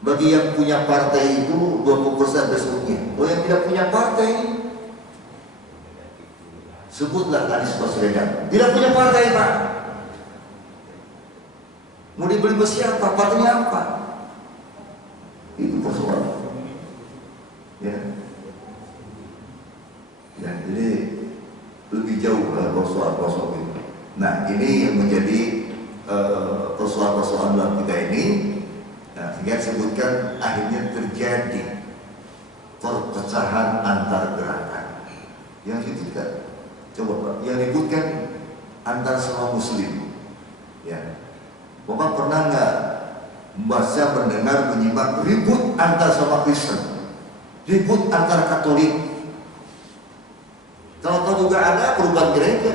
bagi yang punya partai itu 20% besoknya. Kalau yang tidak punya partai, sebutlah Anies Baswedan, tidak punya partai Pak. Mau dibeli besi apa? Partainya apa? Itu persoalan. Ya. Ya, jadi lebih jauh persoalan itu. Nah, ini yang menjadi persoalan-persoalan dalam kita ini. Nah, sehingga disebutkan akhirnya terjadi perpecahan antar gerakan. Yang itu kan, coba Pak, yang ributkan antar semua Muslim. Ya, Bapak pernah nggak membaca, mendengar, menyimak ribut antar sama Kristen, ribut antar Katolik? Tahu-tahu juga ada perubahan gereja,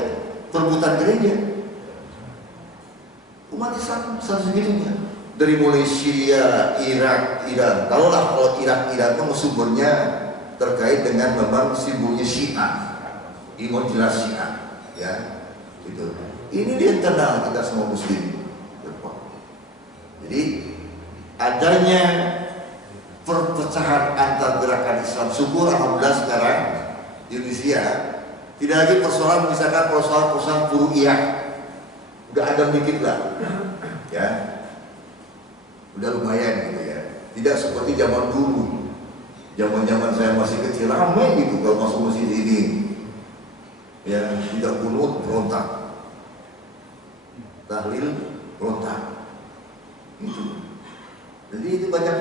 perebutan gereja. Umat Islam segitunya. Dari mulai Syria, Irak, Iran. Tahulah kalau Irak, Iran itu sumbernya terkait dengan memang simbolnya Syiah, iman jelas Syiah, ya, gitu. Ini di internal kita semua Muslim. Jadi adanya perpecahan antar gerakan Islam, syukur alhamdulillah sekarang di Indonesia tidak lagi persoalan misalkan persoalan furu'iyah, udah ada dikit lah, ya, udah lumayan gitu ya. Tidak seperti zaman dulu, zaman saya masih kecil ramai gitu kalau masuk masjid ini, ya, tidak kunut berontak, tahlil berontak, itu. Jadi itu banyak.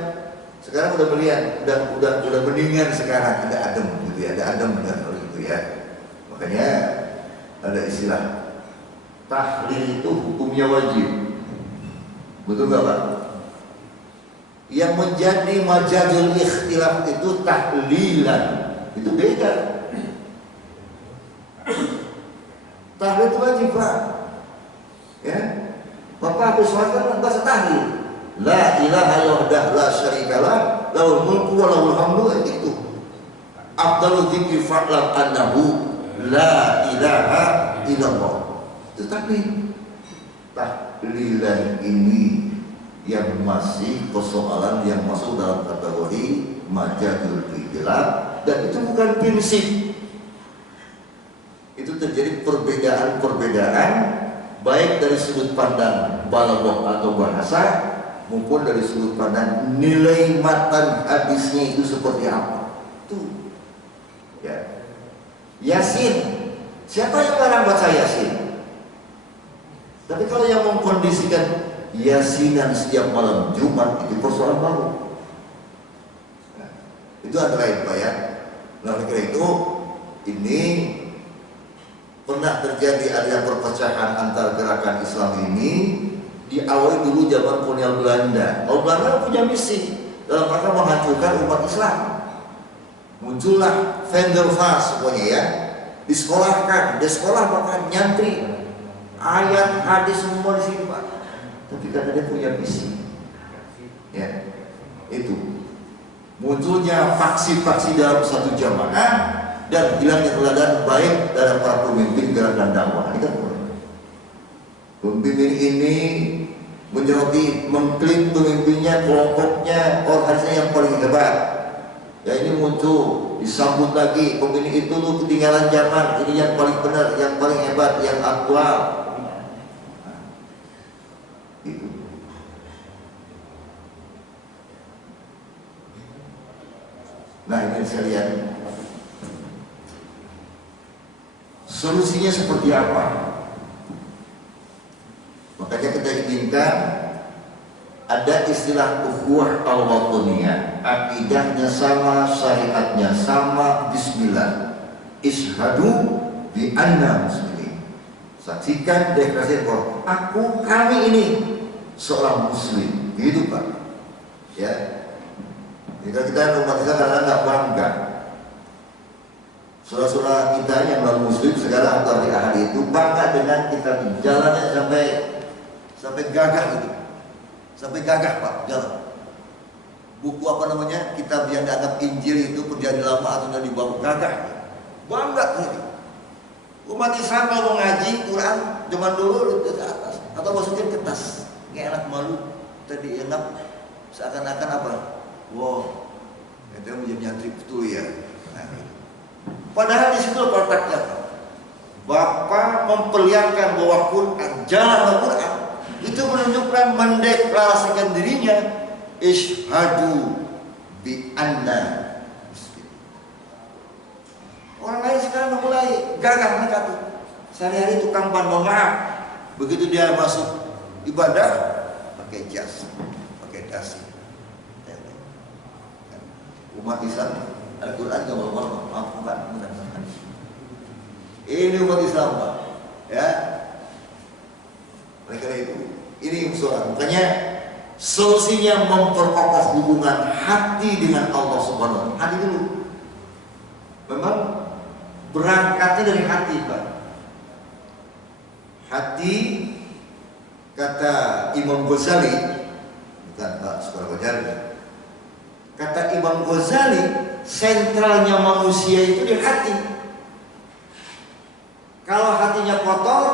Sekarang udah melihat, udah mendingan sekarang, ada adem gitu ya, ada adem dan gitu ya. Makanya ada istilah tahlil itu hukumnya wajib, betul nggak Pak? Yang menjadi majadul ikhtilaf itu tahlilan, itu beda. Tahlil itu wajib Pak, ya. Bapak habis sholat kan bahasa tahlil, la ilaha illallah la syarikalah lahul mulku wa lahul hamdu, itu afdalu dzikri fa'lam annahu la ilaha illallah. Tetapi tahlilan ini yang masih persoalan yang masuk dalam kategori majadul ikhtilaf, dan itu bukan prinsip. Itu terjadi perbedaan baik dari sudut pandang balaghah atau bahasa maupun dari sudut pandang nilai matan hadisnya itu seperti apa. Tuh, ya. Yasin, siapa yang larang baca Yasin? Tapi kalau yang mengkondisikan Yasinan setiap malam Jumat itu persoalan baru. Nah, itu antara lain Pak ya. Nah, karena itu ini pernah terjadi adanya perpecahan antar gerakan Islam ini diawali dulu zaman kolonial Belanda. Kalau Belanda punya misi dalam rangka menghancurkan umat Islam. Muncullah Vandervaas pokoknya ya, disekolahkan, di sekolah bahkan nyantri ayat hadis semua di sini Pak. Tapi karena dia punya misi, ya, itu munculnya faksi-faksi dalam satu jamaah dan hilangnya teladan baik dari para pemimpin gerakan dakwah. Ini kan pemimpin ini menyoroti, mengklaim pemimpinnya, kelompoknya, harusnya yang paling hebat. Ya ini muncul, disambut lagi, pemimpin itu tuh ketinggalan zaman, ini yang paling benar, yang paling hebat, yang aktual. Itu. Nah ini sekalian, solusinya seperti apa? Makanya kita inginkan ada istilah ukhuwah al-wataniyah, akidahnya sama, syariatnya sama, bismillah, ishadu bi anna muslimin. Saksikan, deklarasi bahwa kami ini seorang muslim, gitu Pak. Ya, jika kita umat Islam kadang nggak bangga. Saudara-saudara kita yang non muslim sekarang atau di ahli itu bangga dengan kita jalannya sampai gagah gitu, sampai gagah Pak jalan. Buku apa namanya, kitab yang dianggap Injil itu perjanjian lama atau yang dibawa gagah, bangga gitu. Umat Islam kalau mau ngaji Quran zaman dulu ke atas atau masukin kertas, nggak enak, malu tadi enak seakan-akan apa? Wow, itu menjadi nyantri betul ya. Nah, padahal di situ letaknya Bapak memperlihatkan bahwa Quran, jalan Al-Quran itu menunjukkan, mendeklarasikan dirinya, ishadu bi anna muslim. Orang lain sekarang mulai gagah mereka tuh. Sehari-hari tukang ban, mohon maaf, begitu dia masuk ibadah pakai jas, pakai dasi. Umat Islam Al-Quran gak mau maaf Pak, mudah-mudahan. Ini umat Islam Pak, ya. Oleh karena itu, ini usulan. Makanya solusinya memperkokoh hubungan hati dengan Allah Subhanahu wa Ta'ala. Hati dulu. Memang berangkatnya dari hati Pak. Hati, kata Imam Ghazali, bukan Pak Sekolah Ghazali. Kata Imam Ghazali, sentralnya manusia itu di hati. Kalau hatinya kotor,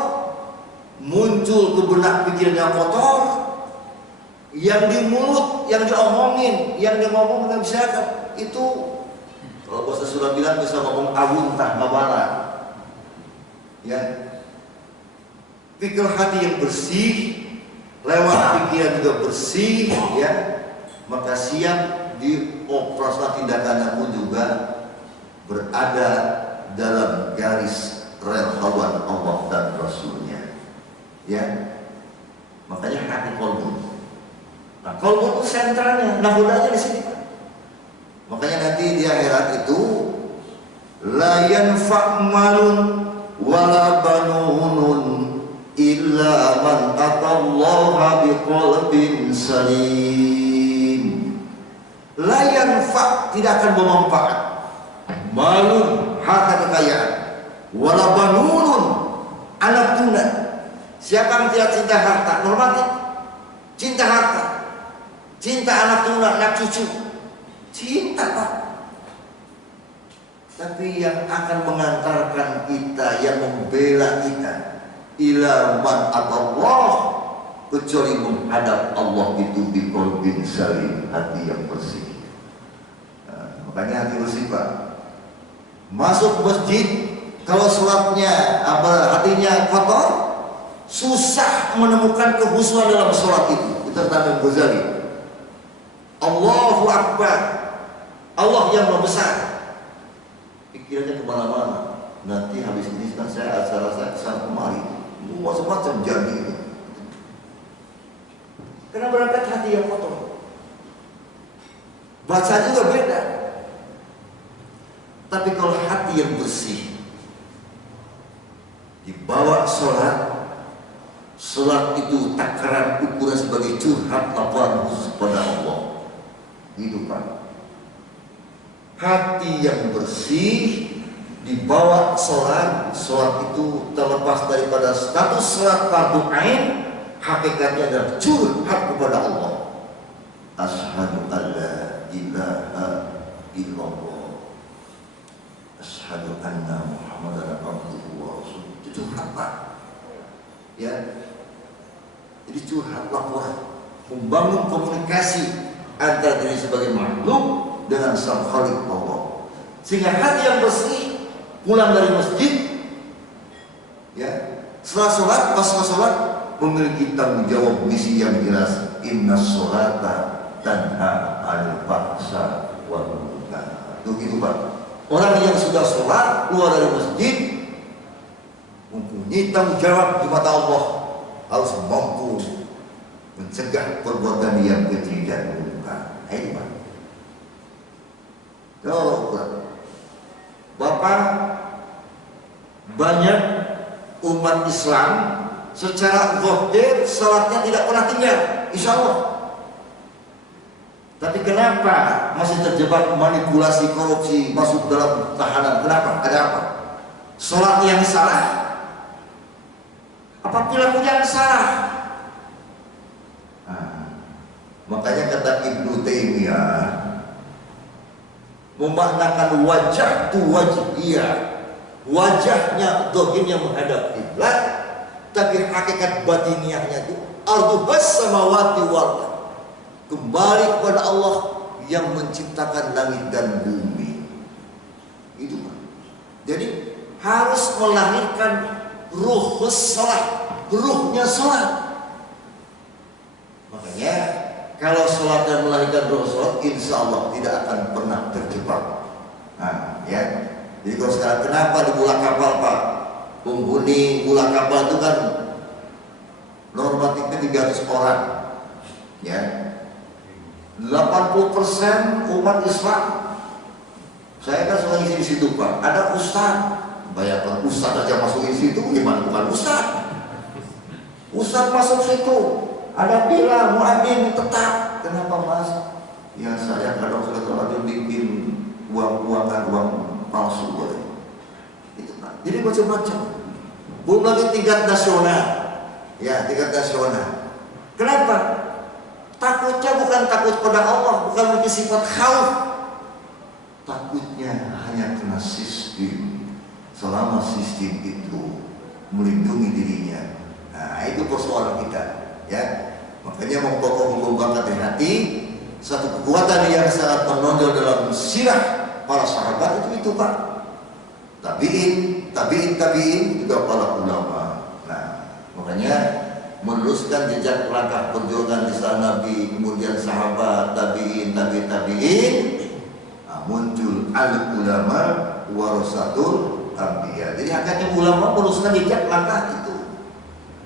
muncul ke benak pikirannya kotor, yang di mulut, yang diomongin, yang ngomong nggak bisa kan? Itu kalau bahasa Sunda bilang bisa ngomong awuntah ngabala. Ya, pikir hati yang bersih, lewat pikiran juga bersih, ya, maka siap di operasi tindakannya pun juga berada dalam garis rel haluan Allah dan Rasulnya, ya. Makanya hati kolbu. Nah, kolbu itu sentralnya, nahdanya di sini. Makanya nanti di akhirat itu la yanfa' malun wala banunun illa man atallaha biqalbin salim. La yanfa', tidak akan bermanfaat, malun, harta kekayaan, wala banunun, anak tunggal. Siapa yang tidak cinta harta, normatif, cinta harta, cinta anak tunggal, anak cucu, cinta Pak. Tapi yang akan mengantarkan kita, yang membela kita, ila man atallah, kecuali menghadap Allah itu biqalbin salim, hati yang bersih. Nah, makanya hati bersih Pak. Masuk masjid, kalau sholatnya hatinya kotor, susah menemukan kekhusyuan dalam sholat itu. Itu kata Ghazali. Allahu Akbar, Allah yang Maha Besar. Pikirannya kemana-mana. Nanti habis ini kan saya rasa kesana kemari, macam-macam jadi. Karena berangkat hati yang kotor. Baca juga beda. Tapi kalau hati yang bersih, dibawa sholat, sholat itu takaran ukuran sebagai curhat laporan khusus pada Allah. Itu Pak. Hati yang bersih dibawa sholat, sholat itu terlepas daripada status sholat fardu ain, hakikatnya adalah curhat kepada Allah. Asyhadu an la ilaha illallah, asyhadu anna Muhammadan abduhu wa rasuluh. Curhat Pak. Ya. Jadi curhat, laporan, membangun komunikasi antara diri sebagai makhluk dengan Sang Khalik Allah. Sehingga hati yang bersih pulang dari masjid, ya, setelah sholat, pasca sholat memiliki tanggung jawab misi yang jelas. Inna sholata tanha 'anil fahsya wal munkar. Begitu Pak. Orang yang sudah sholat keluar dari masjid mempunyai tanggung jawab di mata Allah, harus mampu mencegah perbuatan yang keji dan munkar. Itu Pak. Bapak, banyak umat Islam secara zahir salatnya tidak pernah tinggal, insya Allah. Tapi kenapa masih terjebak manipulasi, korupsi, masuk dalam tahanan? Kenapa? Ada apa? Salat yang salah? Apa perilaku yang salah? Nah, makanya kata Ibnu Taimiyah memaknakan wajah tu wajhiyah, wajahnya dohirnya menghadap kiblat, tapi hakikat batiniahnya itu ardhus samawati wal ardh, kembali kepada Allah yang menciptakan langit dan bumi. Itu Pak. Jadi harus melahirkan ruhus salat, ruhnya salat. Makanya kalau sholat dan melahirkan ruh sholat, insya Allah tidak akan pernah terjebak. Nah, ya. Jadi kalau sekarang kenapa di bola kapal Pak? Penghuni bola kapal itu kan normatifnya 300 orang, ya. 80% umat Islam. Saya kan suka ngisi di situ Pak. Ada ustaz, bayangkan ustaz aja masuk di situ, gimana bukan ustaz? Ustaz masuk situ. Ada bilang muadzin tetap. Kenapa Mas? Ya saya kadang sudah bikin uang palsu boleh. Itu Pak. Jadi macam-macam. Belum lagi tingkat nasional. Ya, tingkat nasional. Kenapa? Takutnya bukan takut pada Allah, bukan memiliki sifat khauf. Takutnya hanya kena sistem. Selama sistem itu melindungi dirinya. Nah, itu persoalan kita. Ya, makanya membangun hati, satu kekuatan yang sangat menonjol dalam sirah para sahabat itu Pak. Tabiin juga para ulama. Nah, makanya meneruskan jejak langkah perjuangan di sana Nabi, kemudian sahabat, tabiin, muncul al ulama warasatul anbiya. Jadi hakikatnya ulama meneruskan jejak langkah itu.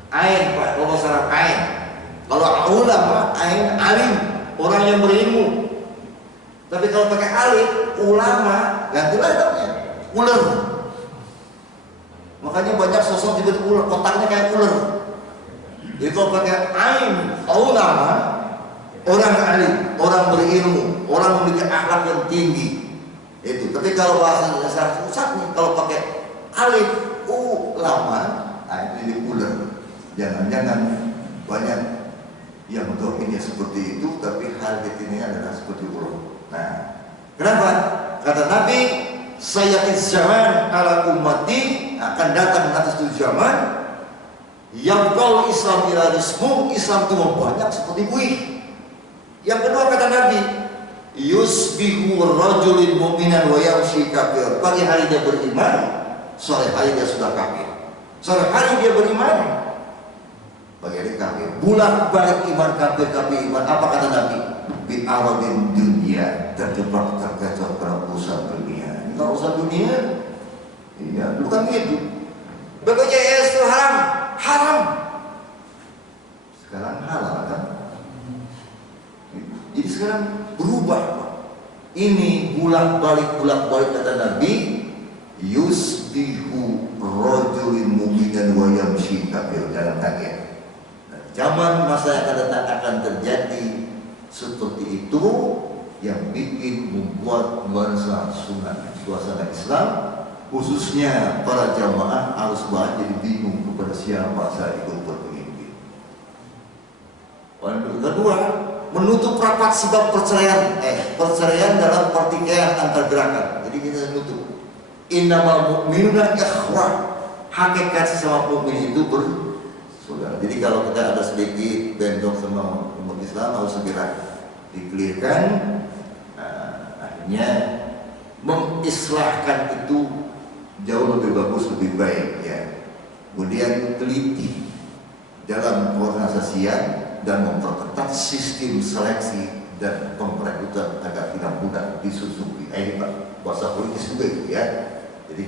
Ain Pak, kalau masalah ain. Kalau ulama, ain alim, orang yang berilmu. Tapi kalau pakai alif, ulama, gantilah namanya ular. Makanya banyak sosok juga ular, kotaknya kayak ular. Jadi kalau pakai ain, ulama, orang alim, orang berilmu, orang memiliki akhlak yang tinggi. Itu. Tapi kalau bahasa susah nih, kalau pakai alif, ulama, ini ular. Jangan-jangan banyak yang dohirnya seperti itu, tapi hal ini adalah seperti ular. Nah, kenapa? Kata Nabi, sayyaqiz zaman ala ummati, akan datang atas itu zaman yang kau Islam ila rismu, Islam itu banyak seperti buih. Yang kedua kata Nabi, yusbihu rajulin mu'minan wa yamshi kafir. Pagi hari dia beriman, sore hari dia sudah kafir. Sore hari dia beriman, pagi hari kafir. Bulan balik iman kafir iman. Apa kata Nabi? Bi aradin dunia, terjebak terkecoh pada urusan dunia. Kalau urusan dunia, iya, bukan gitu. BPJS itu haram. Sekarang halal kan? Jadi sekarang berubah. Ini bolak-balik kata Nabi, yusbihu rajulin mu'minan wa yamshi kafir. Jangan kaget. Zaman masa yang akan datang akan terjadi seperti itu, yang bikin membuat nuansa suasana Islam, khususnya para jamaah harus banyak jadi bingung kepada siapa saya ikut berpemimpin. Kedua, menutup rapat sebab perceraian dalam pertikaian antar gerakan. Jadi kita menutup. Innamal mu'minuna ikhwah. Hakikat sesama mukmin itu saudara. Jadi kalau kita ada sedikit bentrok sama umat Islam harus segera dikelirkan. Akhirnya mengislahkan itu jauh lebih bagus, lebih baik ya. Kemudian teliti dalam pengorganisasian dan memperketat sistem seleksi dan pengrekrutan agar tidak mudah disusupi. Ini Pak, kuasa politis juga itu ya. Jadi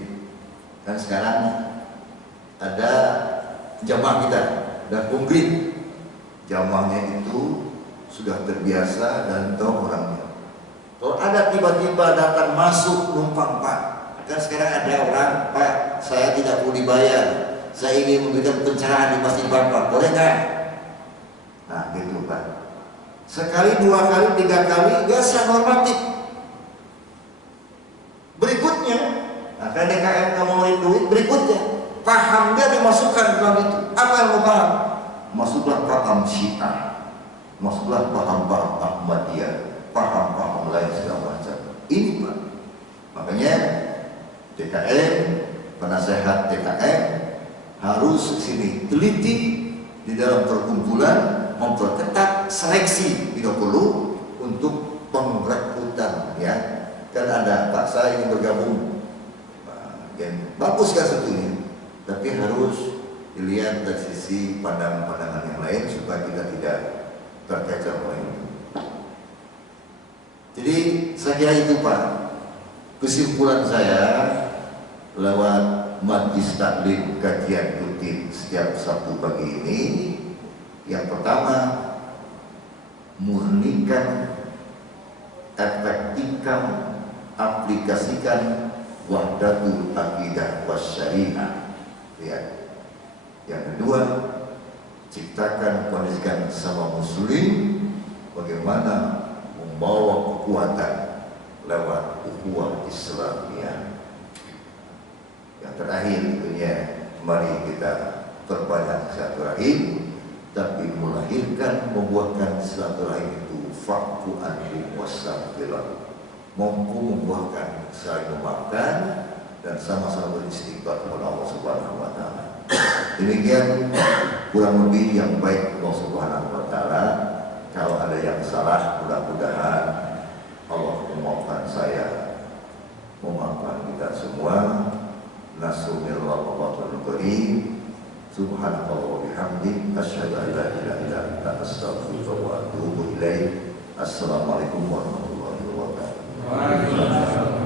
kan sekarang ada jamaah kita dan konkret, jamaahnya itu sudah terbiasa dan tahu orangnya. Kalau ada tiba-tiba datang masuk numpang Pak, kan sekarang ada orang, Pak saya tidak perlu dibayar, saya ingin memberikan pencerahan di masjid Bapak, boleh nggak? Nah gitu Pak. Sekali, dua kali, tiga kali, biasa normatif. Berikutnya, nah karena DKM kamu mau duit, berikutnya paham dia dimasukkan dalam itu. Apa yang mau paham? Masuklah paham Syiah, masuklah paham-paham Ahmadiyah, paham-paham lain segala macam. Ini Pak. Makanya DKM, penasehat DKM harus sini teliti di dalam perkumpulan, memperketat seleksi tidak perlu untuk pengrekrutan ya. Kan ada Pak saya ingin bergabung, bagus kan sebetulnya, tapi harus dilihat dari sisi pandangan-pandangan yang lain supaya kita tidak terkecoh oleh itu. Jadi saya kira itu Pak, kesimpulan saya lewat Majlis Taklim kajian rutin setiap Sabtu pagi ini. Yang pertama, murnikan, efektifkan, aplikasikan wahdatul aqidah wasyariah ya. Yang kedua, ciptakan, kondisikan sama muslim bagaimana membawa kekuatan lewat ukhuwah Islamiyah. Yang terakhir tentunya mari kita perbanyak silaturahim, tapi melahirkan, membuahkan silaturahim itu fakku anhu wastaghfirullah, mampu membuahkan saling memaafkan dan sama-sama beristighfar kepada Allah Subhanahu wa taala. Demikian kurang lebih yang baik Allah Subhanahu wa taala. Kalau ada yang salah, mudah-mudahan Allah memaafkan saya, memaafkan kita semua. Nasrullah Allahul Karim. Subhanallah wa bihamdi, asyhadu an la ilaha illa anta, astaghfiruka wa atubu ilaik. Assalamualaikum warahmatullahi wabarakatuh.